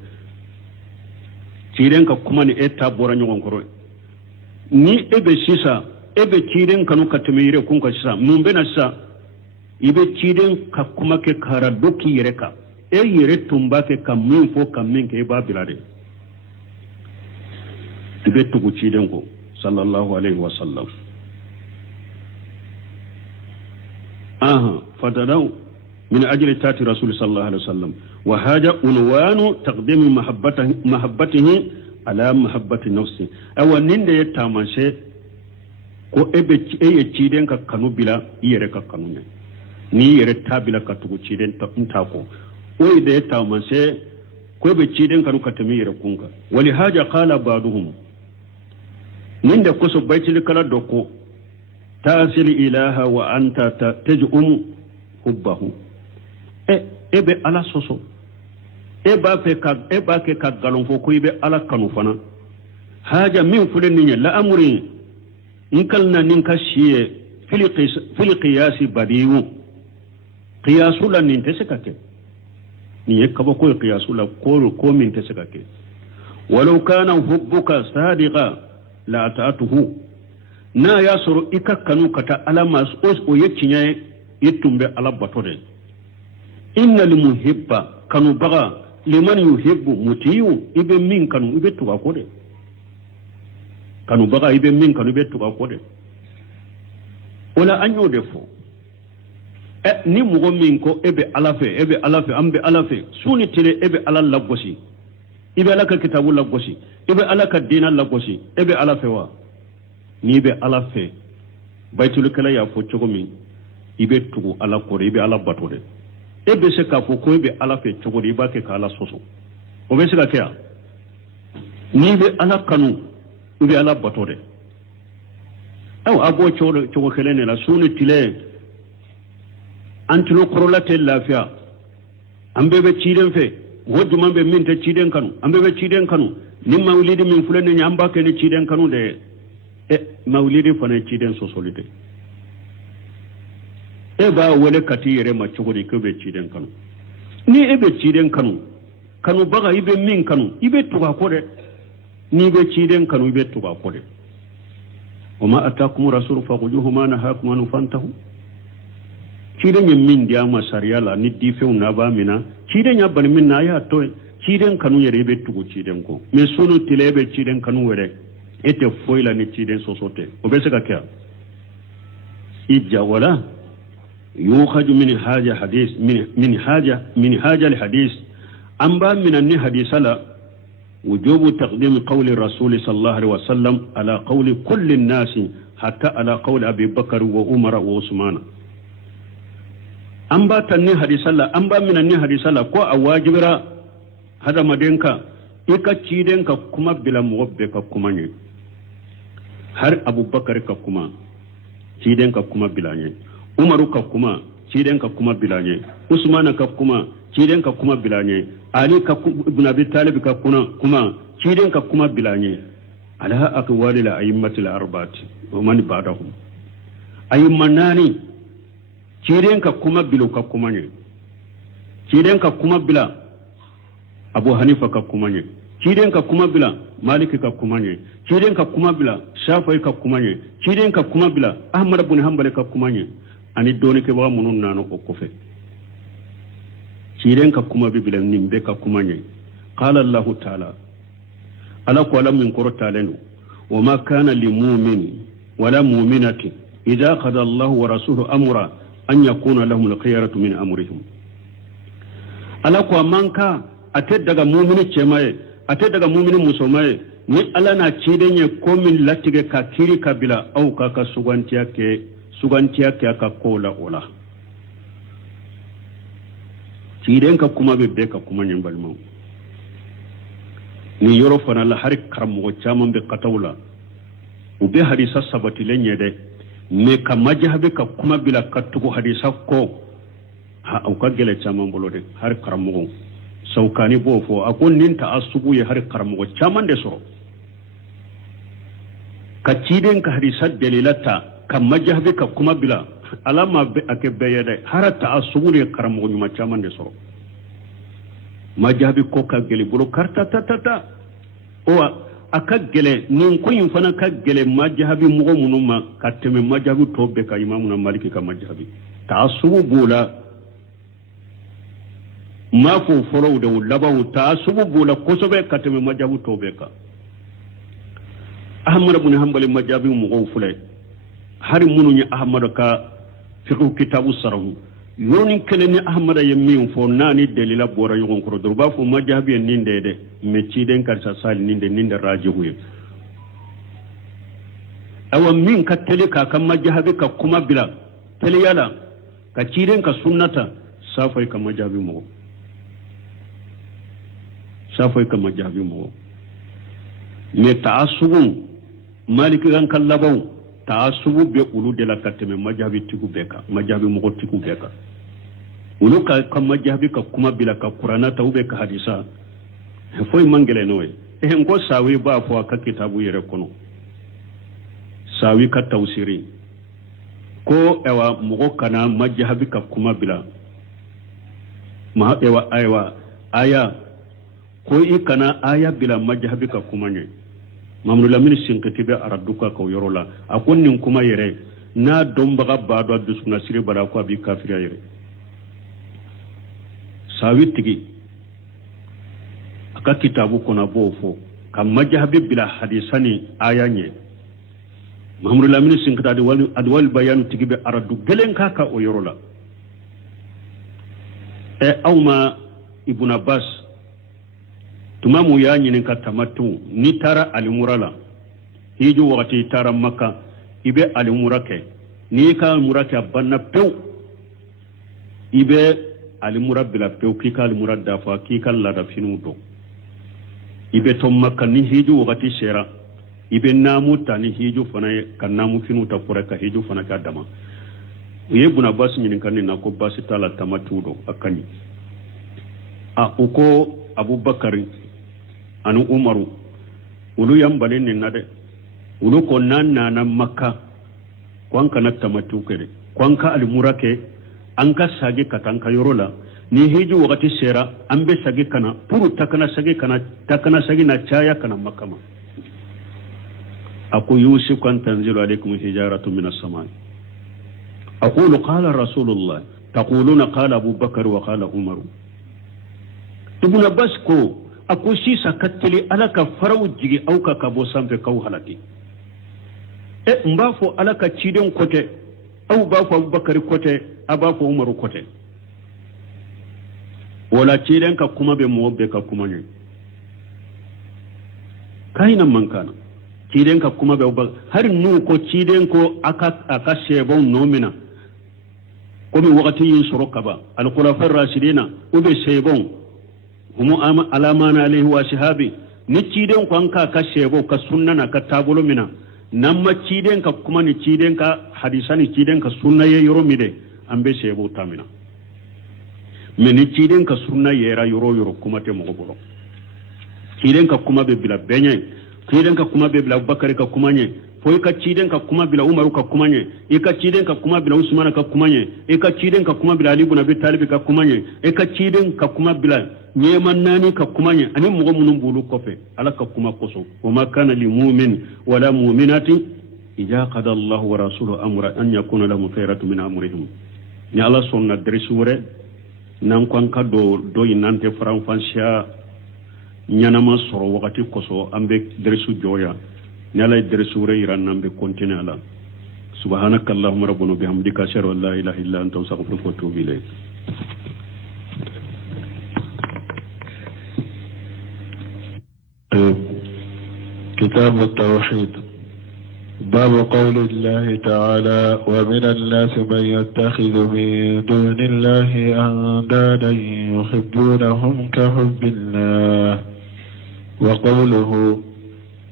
ciden ka kuma ni eta bora nyogon koro ni ebe sisa ebe ciden kanu kateme yire kun ka sisa mumbe na sisa ibe ciden ka kuma ke kara doki yire ka yire tumba ke ka min fo ka min ke ba bilade تبتغو تشيدنكو صلى الله عليه وسلم فتدعو من أجل تاتي رسول صلى الله عليه وسلم وهذا عنوان تقديم محبته على محبة نفسه أو نند يتامنشي ko ebe ciden ka kanu bila yere ka kanu ne ni yere tabila ka tugu ciden ta ntako o ide tamanse ko ebe ciden kanu ka tami yere kunga wali haja qala ba'duhum ninde kusu baitil kala doko tasil ilaha wa anta tajum hubbahu ebe ala soso eba ke ka galon fo ko ibe ala kanu fana haja min fulen ni la amri inkalna ninka shiye fil qiyas badiu qiyasu la nin tesekake ni yakaba ko qiyasu la ko min tesekake walau kana hubbuka sadiqa la ta'atuhu na yasuru ikakanu kata alama o yekinya yitumbe ala batode innal muhibba kanu baga liman yuhibbu mutiyu ibe min kanu ibe tuga ko de kanu baga ibe min kanu ibe tuga ko de wala anyo defo ni mugo min ko ebe alafe ambe alafe suni tile ebe alal lagosi ibe alaka kitabu lagosi ibe alaka dina lagosi ebe alafe wa ni be alafe baitul kala ya fo chogo min ibe tugu ala ko ibe ala batode ebe se ka fo ko ibe alafe chogo ibe ke kala soso o be se ka kya ni be ala kanu ibe ala batode aw abo chogo kele ne la suni tile antino korolate lafiya an bebe ciden fe wajjuman be min te ciden kanu an bebe ciden kanu ni mawlidi min fulane ni an ba ke ni ciden kanu de mawlidi fana ciden sosolite ba wale kati yere ma cogodi ko be ciden kanu ni ebe ciden kanu kanu baga ibe min kanu ibe tuga ko de ni be ciden kanu ibe tuga ko de wama atakum rasul faquduhu ma nahakum an fantahu ciden yin min dia masariya la ni di few na ba mina ciden ya ban min na ya to ciden kanu yere be tugu ciden ko me sunu tilebe ciden kanu were ete foila ni ciden sosote o be se ka kya ija wala yukhaju min haja hadith min haja al hadith amba min an hadisala وجوب تقديم قول الرسول صلى الله عليه وسلم على قول كل الناس حتى على قول أبي بكر وعمر وعثمان an ba ta ni hadisalla an ba mina ni hadisalla ko a wajibira hada madenka ika cidenka kuma bila muwabbe ka kuma ne har abubakar ka kuma cidenka kuma bila ne umaru ka kuma cidenka kuma bila ne usman ka kuma cidenka kuma bila ne ali ka ibn abi talib ka kuma cidenka kuma bila ne ala aqwali la ayyimatil arba'ati wa man ba'dahum ayyimanani cidenka kuma bilo ka kuma ne cidenka kuma bila abu hanifa ka kuma ne cidenka kuma bila maliki ka kuma ne cidenka kuma bila shafi'i ka kuma ne cidenka kuma bila ahmad ibn hanbali ka kuma ne ani doni ke ba munun nano o kofe cidenka kuma bila nimbe ka kuma ne qala allah ta'ala ala qala min qur'an wa ma kana lil mu'min wala mu'minati idha qada allah wa rasuluhu amra an yakuna lahum al-khiyaratu min amrihim ala ko manka ate daga mu'mini cemaye ate daga mu'mini musomaye ni ala na cidenye ko min latige ka kiri kabila au ka sugantiya ke ka kola ola cidenka kuma be ka kuma nyin balma ni yoro fana la har karamo chaman be katawla ube hadisa sabati lenye de me ka majhabe ka kuma bila kattugo hadisa ko ha au ka gele chaman bolode har karamo saukani bo fo akon ninta asubu ye har karamo chaman de soro ka ciden ka hadisa dalilata ka majhabe ka kuma bila alama be ake beyede harata asubu ye karamo nyuma chaman de soro majhabe ko ka gele bolo karta tata o aka gele nin ko yin fana ka gele majhabi mugo munuma ka teme majhabi tobe ka imamu na maliki ka majhabi ta'assubu bula ma ko foro da labawu ta'assubu bula ko sobe ka teme majhabi tobe ka ahmad ibn hanbali majhabi mugo fulay har mununya ahmad ka fiqh kitabu sarahu yoni kene ni ahmad yemmi fo nani delila bora yogon ko do ba fo majhabi ninde de me ciden kar sa sal ninde rajihu awa min ka tele ka kan majhabi ka kuma bila tele yala ka ciden ka sunnata safai ka majhabi mo me ta'assubun maliki gan kallabau ta'assubu be ulu de la kateme majhabi tiku beka majhabi mo tiku beka ulu ka kan majhabi ka kuma bila ka qur'ana tawbe ka hadisa foy mangele noy ngo sawi ba fo ka kitabu yere kono sawi ka tawsiri ko ewa mugo kana majhabi ka kuma bila ma ewa aya ko ikana aya bila majhabi ka kuma ne mamnu lamin sinkati be araduka ko yorola akon nin kuma yere na don baga bado dusuna sire bara ko abi kafira yere sawitigi aka kitabu kona bofo kam majhabi bila hadisani ayanye Muhammadu Lamini Sinkata adwal bayanu tigibe aradu gelen kaka o yorola awma Ibn Abbas tumamu ya nyinin ka tamatu ni tara alimurala hiju wakati tara Makka ibe alimurake ni ka alimurake abanna pew ibe alimura bila pew kika alimura dafa kika lada finuto ibe to Makka ni hiju wakati shera ibe namu tani hiju fana kan namu finuta kureka hiju fana ka dama Ibn Abbas nyinin kan na ko basi tala tamatu do akani uko Abubakar anu Umaru ulu yambale ni nade ulu ko nanna na Makka kwanka na tamatu kere kwanka alimurake anka sage katanka yorola ni hiju wakati sera ambe sage kana puru takana sage na chaya kana Makama aku Yusuf kan tanzilu alaikum hijaratu minas samai aqulu qala rasulullah taquluna qala Abubakar wa qala Umaru Ibn Abbas ko ako shi sakatili alaka farau jigi auka kabo sampe kau halaki mbafo alaka chiden kote au bafo Abubakar kote abafo Umaru kote wala chiden ka kuma be mobe ka kuma ne kaina mankana chiden ka kuma be har nu ko chiden ko aka shebon nomina ko mi wakati yin soroka ba al khulafa ar-rashidina ube shebon humu alamana alaihi wa shahabi ni ciden ko anka ka shebo ka sunnana ka tabulo mina namma ciden ka kuma ni ciden ka hadisani ciden ka sunna ye yoro mide ambe shebo tamina me ni ciden ka sunna yera yoro kuma te mo bolo ciden ka kuma be bila benye ciden ka kuma be bila Abubakar ka kuma nye foi ka ciden ka kuma bila Umaru ka kuma nye ka ciden ka kuma bila Usman ka kuma nye ka ciden ka kuma bila Ali ibn Abi Talib ka kuma nye ka ciden ka kuma bila nyeman nani ka kumanya ani mugo munum bulu kofe ala ka kuma koso wama kana li mu'min wala mu'minati idha qada Allah wa rasuluhu amra an yakuna lahum khayratu min amrihim ni ala sonna dresure nan kon ka do inante franfancia nyana ma soro wakati koso ambe dresu joya ni ala dresure iran nambe continue ala subhanaka allahumma rabbuna bihamdika ashhadu an la ilaha illa anta astaghfiruka wa atubu ilayk كتاب التوحيد باب قول الله تعالى ومن الناس من يتخذ من دون الله أندادا يحبونهم كحب الله وقوله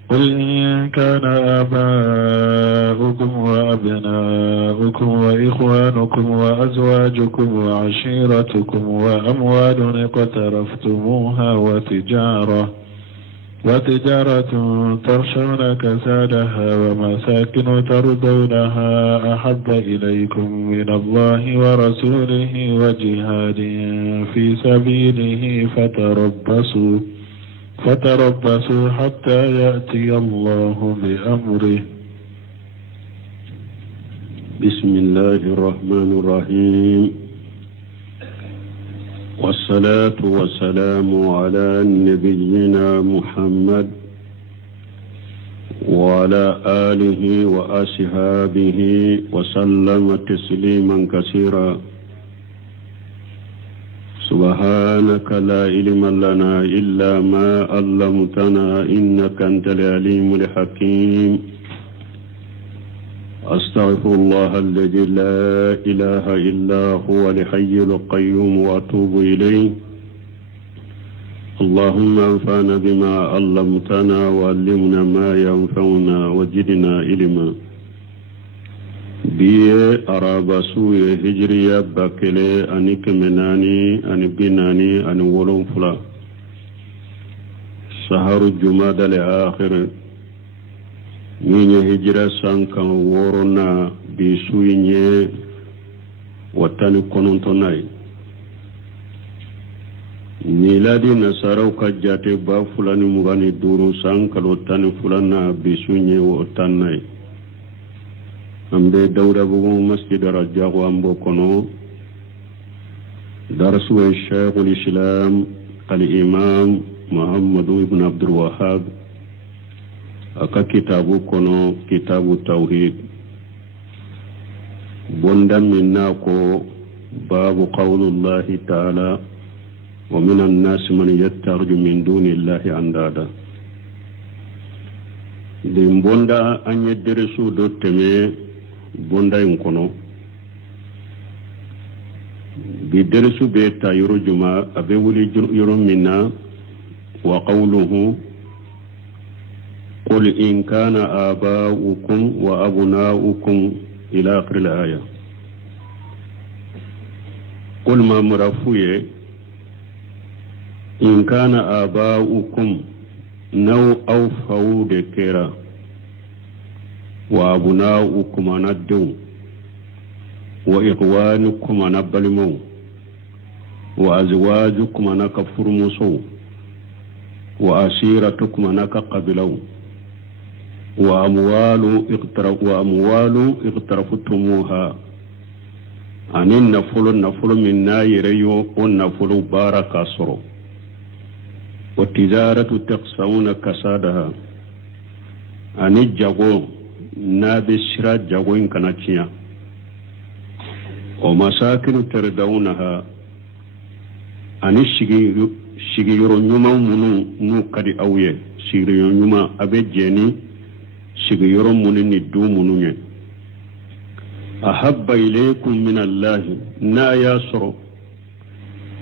قل إن كان آباؤكم وأبناؤكم وإخوانكم وأزواجكم وعشيرتكم وأموال اقترفتموها وتجارة ترشون كسادها ومساكن ترضونها أحب إليكم من الله ورسوله وجهاد في سبيله فتربصوا حتى يأتي الله بأمره. بسم الله الرحمن الرحيم والصلاة والسلام على نبينا محمد وعلى آله وأصحابه وسلم تسليما كثيرا سبحانك لا علم لنا إلا ما علمتنا إنك أنت العليم الحكيم أستغفر الله الذي لا إله إلا هو الحي القيوم وأتوب إليه. اللهم انفعنا بما علمتنا وعلمنا ما ينفعنا وزدنا علما. biye araba suye hijriya bakele ani kemenani ani binani ani wolonfula saharu jumada le akhir nye hijra sankan worona bi suye watani konontonai miladi nasarau kajate ba fulani mugani duru sankalo tani fulana bi suye wotanai ambe dawda bugu masjid rajago ambo kono درس الشيخ الإسلام الإمام محمد بن عبد الوهاب أكا كتاب كنو كتاب التوحيد بندا مناكو باب قول الله تعالى ومن الناس من يتخذ من دون الله اندادا din bonda an yeddere su do teme bonda en kono bi dersu be ta yoro juma abe wuli yoro minna wa qawluhu qul in kana aba'ukum wa abna'ukum ila akhir al-aya qul ma murafuye in kana aba'ukum naw aw fawde kera wa abna'ukum anaddu wa ikhwanukum anabalimu wa azwajukum anakafurmusu wa ashiratukum anakabilu wa amwalu iqtaraftumuha anin nafulu min nayriyo on nafulu baraka soro wa tijaratu taqsawna kasadaha ani jago na bishra jago in kanachiya wa masakinu tardawnaha ani shigi yoro nyuma munu nu kadi awye shigi yoro nyuma abe jeni shigi yoro munu ni du munu nye ahabba ilaykum min allahi na yasro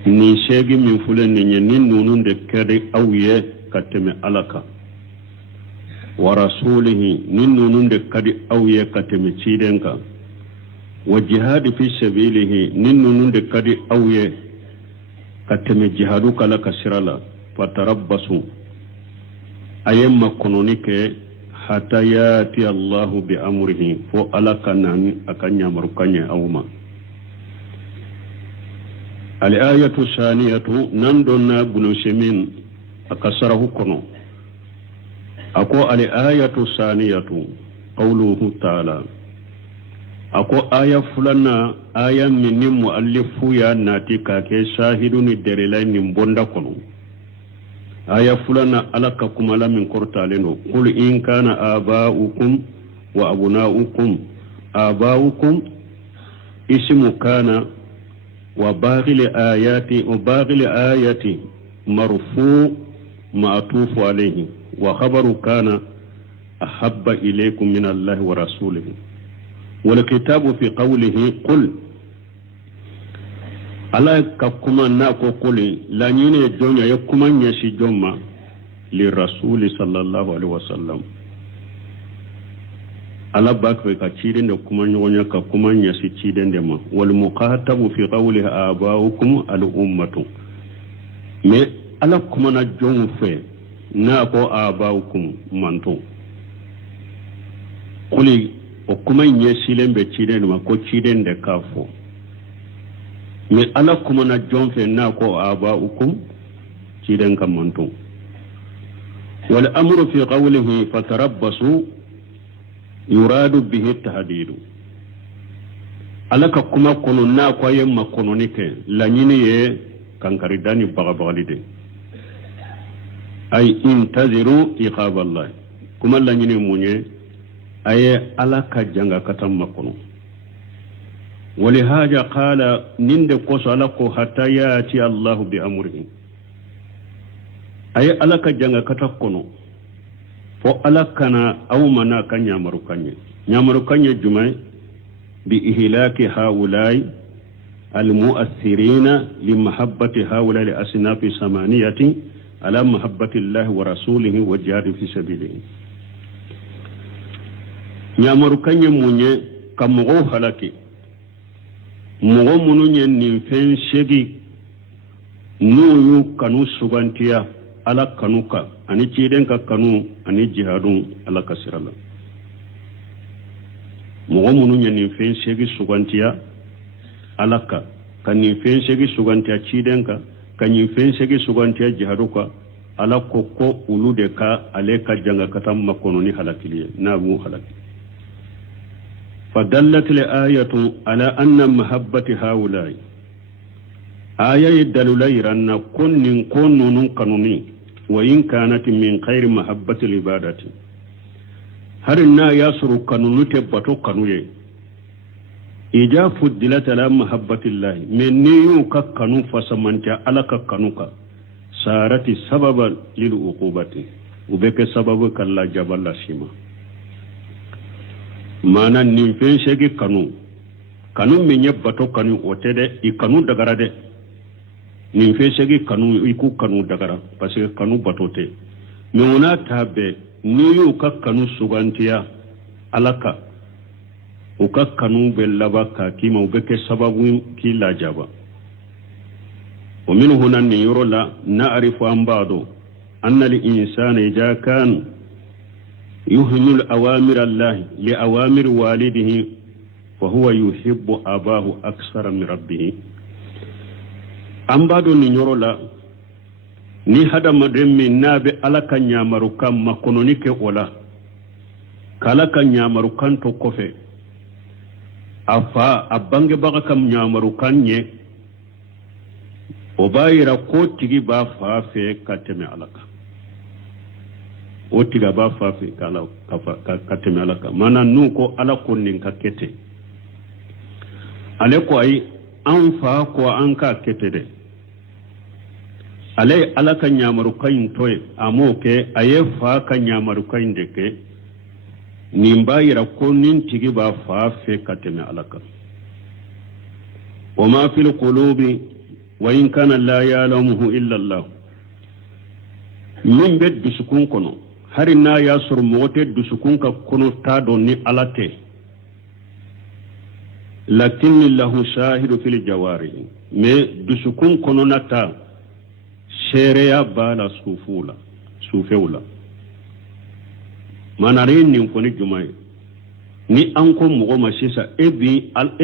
ni shegi min fulen ni nin nunun de kadi awye kateme alaka wa rasulihi nin nunun de kadi awye kateme cidenka wa jihadi fi sabilihi nin nunun de kadi awye kateme jihadu kala kasirala fatarabbasu ayemma kononike hatta yati Allahu bi amrihi fo alaka nan akanya marukanya awma al-ayatu saniyatu nandonna bunu shemin akasarahu kono ako al-ayatu saniyatu qawluhu ta'ala ako aya fulana aya minni muallifu ya nati kake shahidun derelay nin bonda kono aya fulana alaka kumala min kortaleno qul in kana aba'ukum wa abna'ukum aba'ukum ismu kana wa baghil ayati marfu ma'tufu alayhi wa khabaru kana ahabba ilaykum min Allah wa rasulihi والكتاب في قوله قل ألا كما ناكو قل لا نيني جونيا يكما نيشي جوما للرسول صلى الله عليه وسلم ألا باكوي كتيرين يكما نيونيا كما نيشي تيرين ديما والمقاتب في قوله آباؤكم الأمة مي ألا كما نجون في ناكو آباؤكم منتو قل o kuma nye silen be ciden ma ko ciden de kafo me ala kuma na jonfe na ko aba ukum ciden kamanto wal amru fi qawlihi fatarabbasu yuradu bihi tahdidu alaka kuma kono na ko yemma kono nike la nyini ye kankari dani bagabalide ay intaziru iqaballah kuma la nyini munye aye alaka janga katamma kono ولهذا قال نند قصلكو حتى ياتي الله بأمره أي ألك جنga كتكونو فو ألكنا أو منا كان يامركني جمع بإهلاك هؤلاء المؤثرين لمحبة هؤلاء الأصناف ثمانية على محبة الله ورسوله والجهاد في سبيله يامركني مني كمغو هلاكي mogo munu nye ninfen shegi nuyu kanu sugantiya ala kanuka ani ciden ka kanu ani jihadun ala kasirala mogo munu nye ninfen shegi sugantiya ala ka ninfen shegi sugantiya ciden ka ninfen shegi sugantiya jihaduka ala koko ulu de ka ale ka janga katam makono ni halakiliye na mu halaki فدلت الآية على أن محبة هؤلاء aya yadalula iranna kunnin konnunun kanuni wa in kanat min khairi mahabbati libadati harinna yasuru kanunu te bato kanuye ija fuddilat ala mahabbati llahi men niyu ka kanu fasamanta ala ka kanuka sarati sababa lil uqubati ubeke sababu kala jaballa shima mana nin fen shegi kanu menye bato kanu otede I kanu dagara de nin fen shegi kanu iku kanu dagara parce que kanu batote mais ona tabe niyu ka kanu sugantiya alaka uka kanu bellaba ka kima ubeke sababu ki la jaba ومن هنا نيرو لا نعرف عن بعض أن الإنسان إذا كان يهمل أوامر الله لأوامر والده فهو يحب أباه أكثر من ربه عن بعض نيرو لا ni hada mademmi nabe alaka nyamarukan makononike wala kalaka nyamarukan to kofe afa abange baka kam nyamarukan nye o bayira ko tigi ba fafe kateme alaka o tiga ba fafe kala kateme alaka mana nu ko ala konnin ka kete ale ko ay an fa ko an ka kete de ale alaka nyamaru kain toy amoke aye fa ka nyamaru kain de ke nimbayira ko nin tigi ba fafe kateme alaka wa ma fil qulubi وإن كان لا يعلمه إلا الله من بيت دسكون كنو هرنا ياسر موت دسكون كنو تادوني ألاته لكن الله شاهد في الجوارح مي دسكون كنو نتا شريا بالا سوفولا ما نرين نكوني جمعي ni anko mogo masisa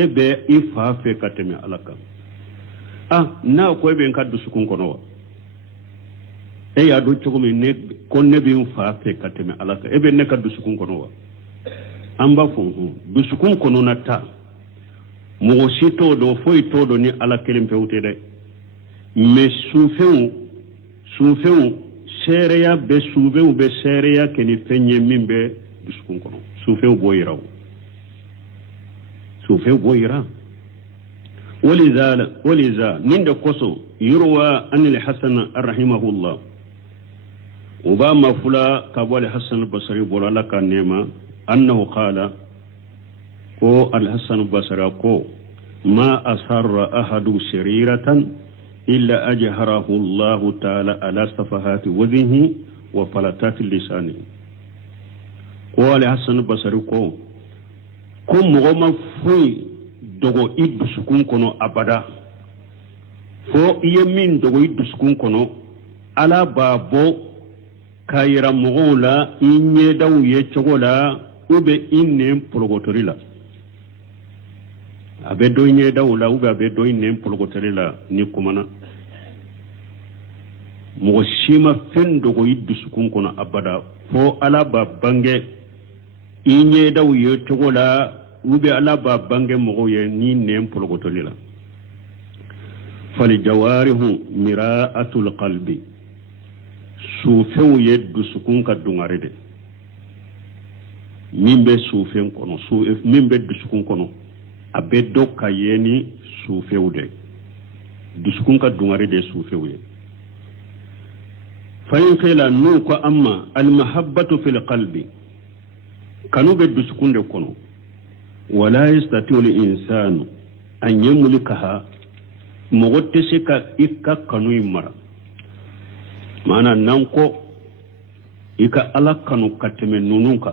ebe ifa fe kateme alaka na ko be en kaddu sukun kono wa ya do chogomi ne kon ne be fa fe kateme alaka ebe ne kaddu sukun kono wa amba fu du sukun kono nata mo sito do foi todo ni ala kelim pewte de me sufeu sereya be sereya keni fenye mimbe du sukun kono sufeu boyira ولذا نند قصو يروى أن الحسن رحمه الله وبما فلا كابو الحسن البصري بولا لك النعمة أنه قال كو الحسن البصري كو ما أسر أحد سريرة إلا أجهره الله تعالى على صفحات وجهه وفلتات لسانه كو الحسن البصري كو مغمى فوي dogo iddu sukun kono abada fo iye min dogo iddu sukun kono ala babo kayira mogola inye daw ye chogola ube inne pologotorila abe do inye dawla ube abe do inne pologotorila ni kumana mo shima fen dogo iddu sukun kono abada fo ala babange inye daw ye chogola ube ala ba bange mogo ye ni nem pologotolila fali jawarihu miraatul qalbi sufew ye dusukun ka dungarede mimbe sufen kono mimbe dusukun kono abe do kayeni sufew de dusukun ka dungarede sufew ye fayin khila nu ko amma al mahabbatu fil qalbi kanu be dusukun de kono ولا يستطيع الإنسان أن يملكها مغتسك إكا كانوا يمرا معنى نانكو إكا ألا كانوا كتمن نونوكا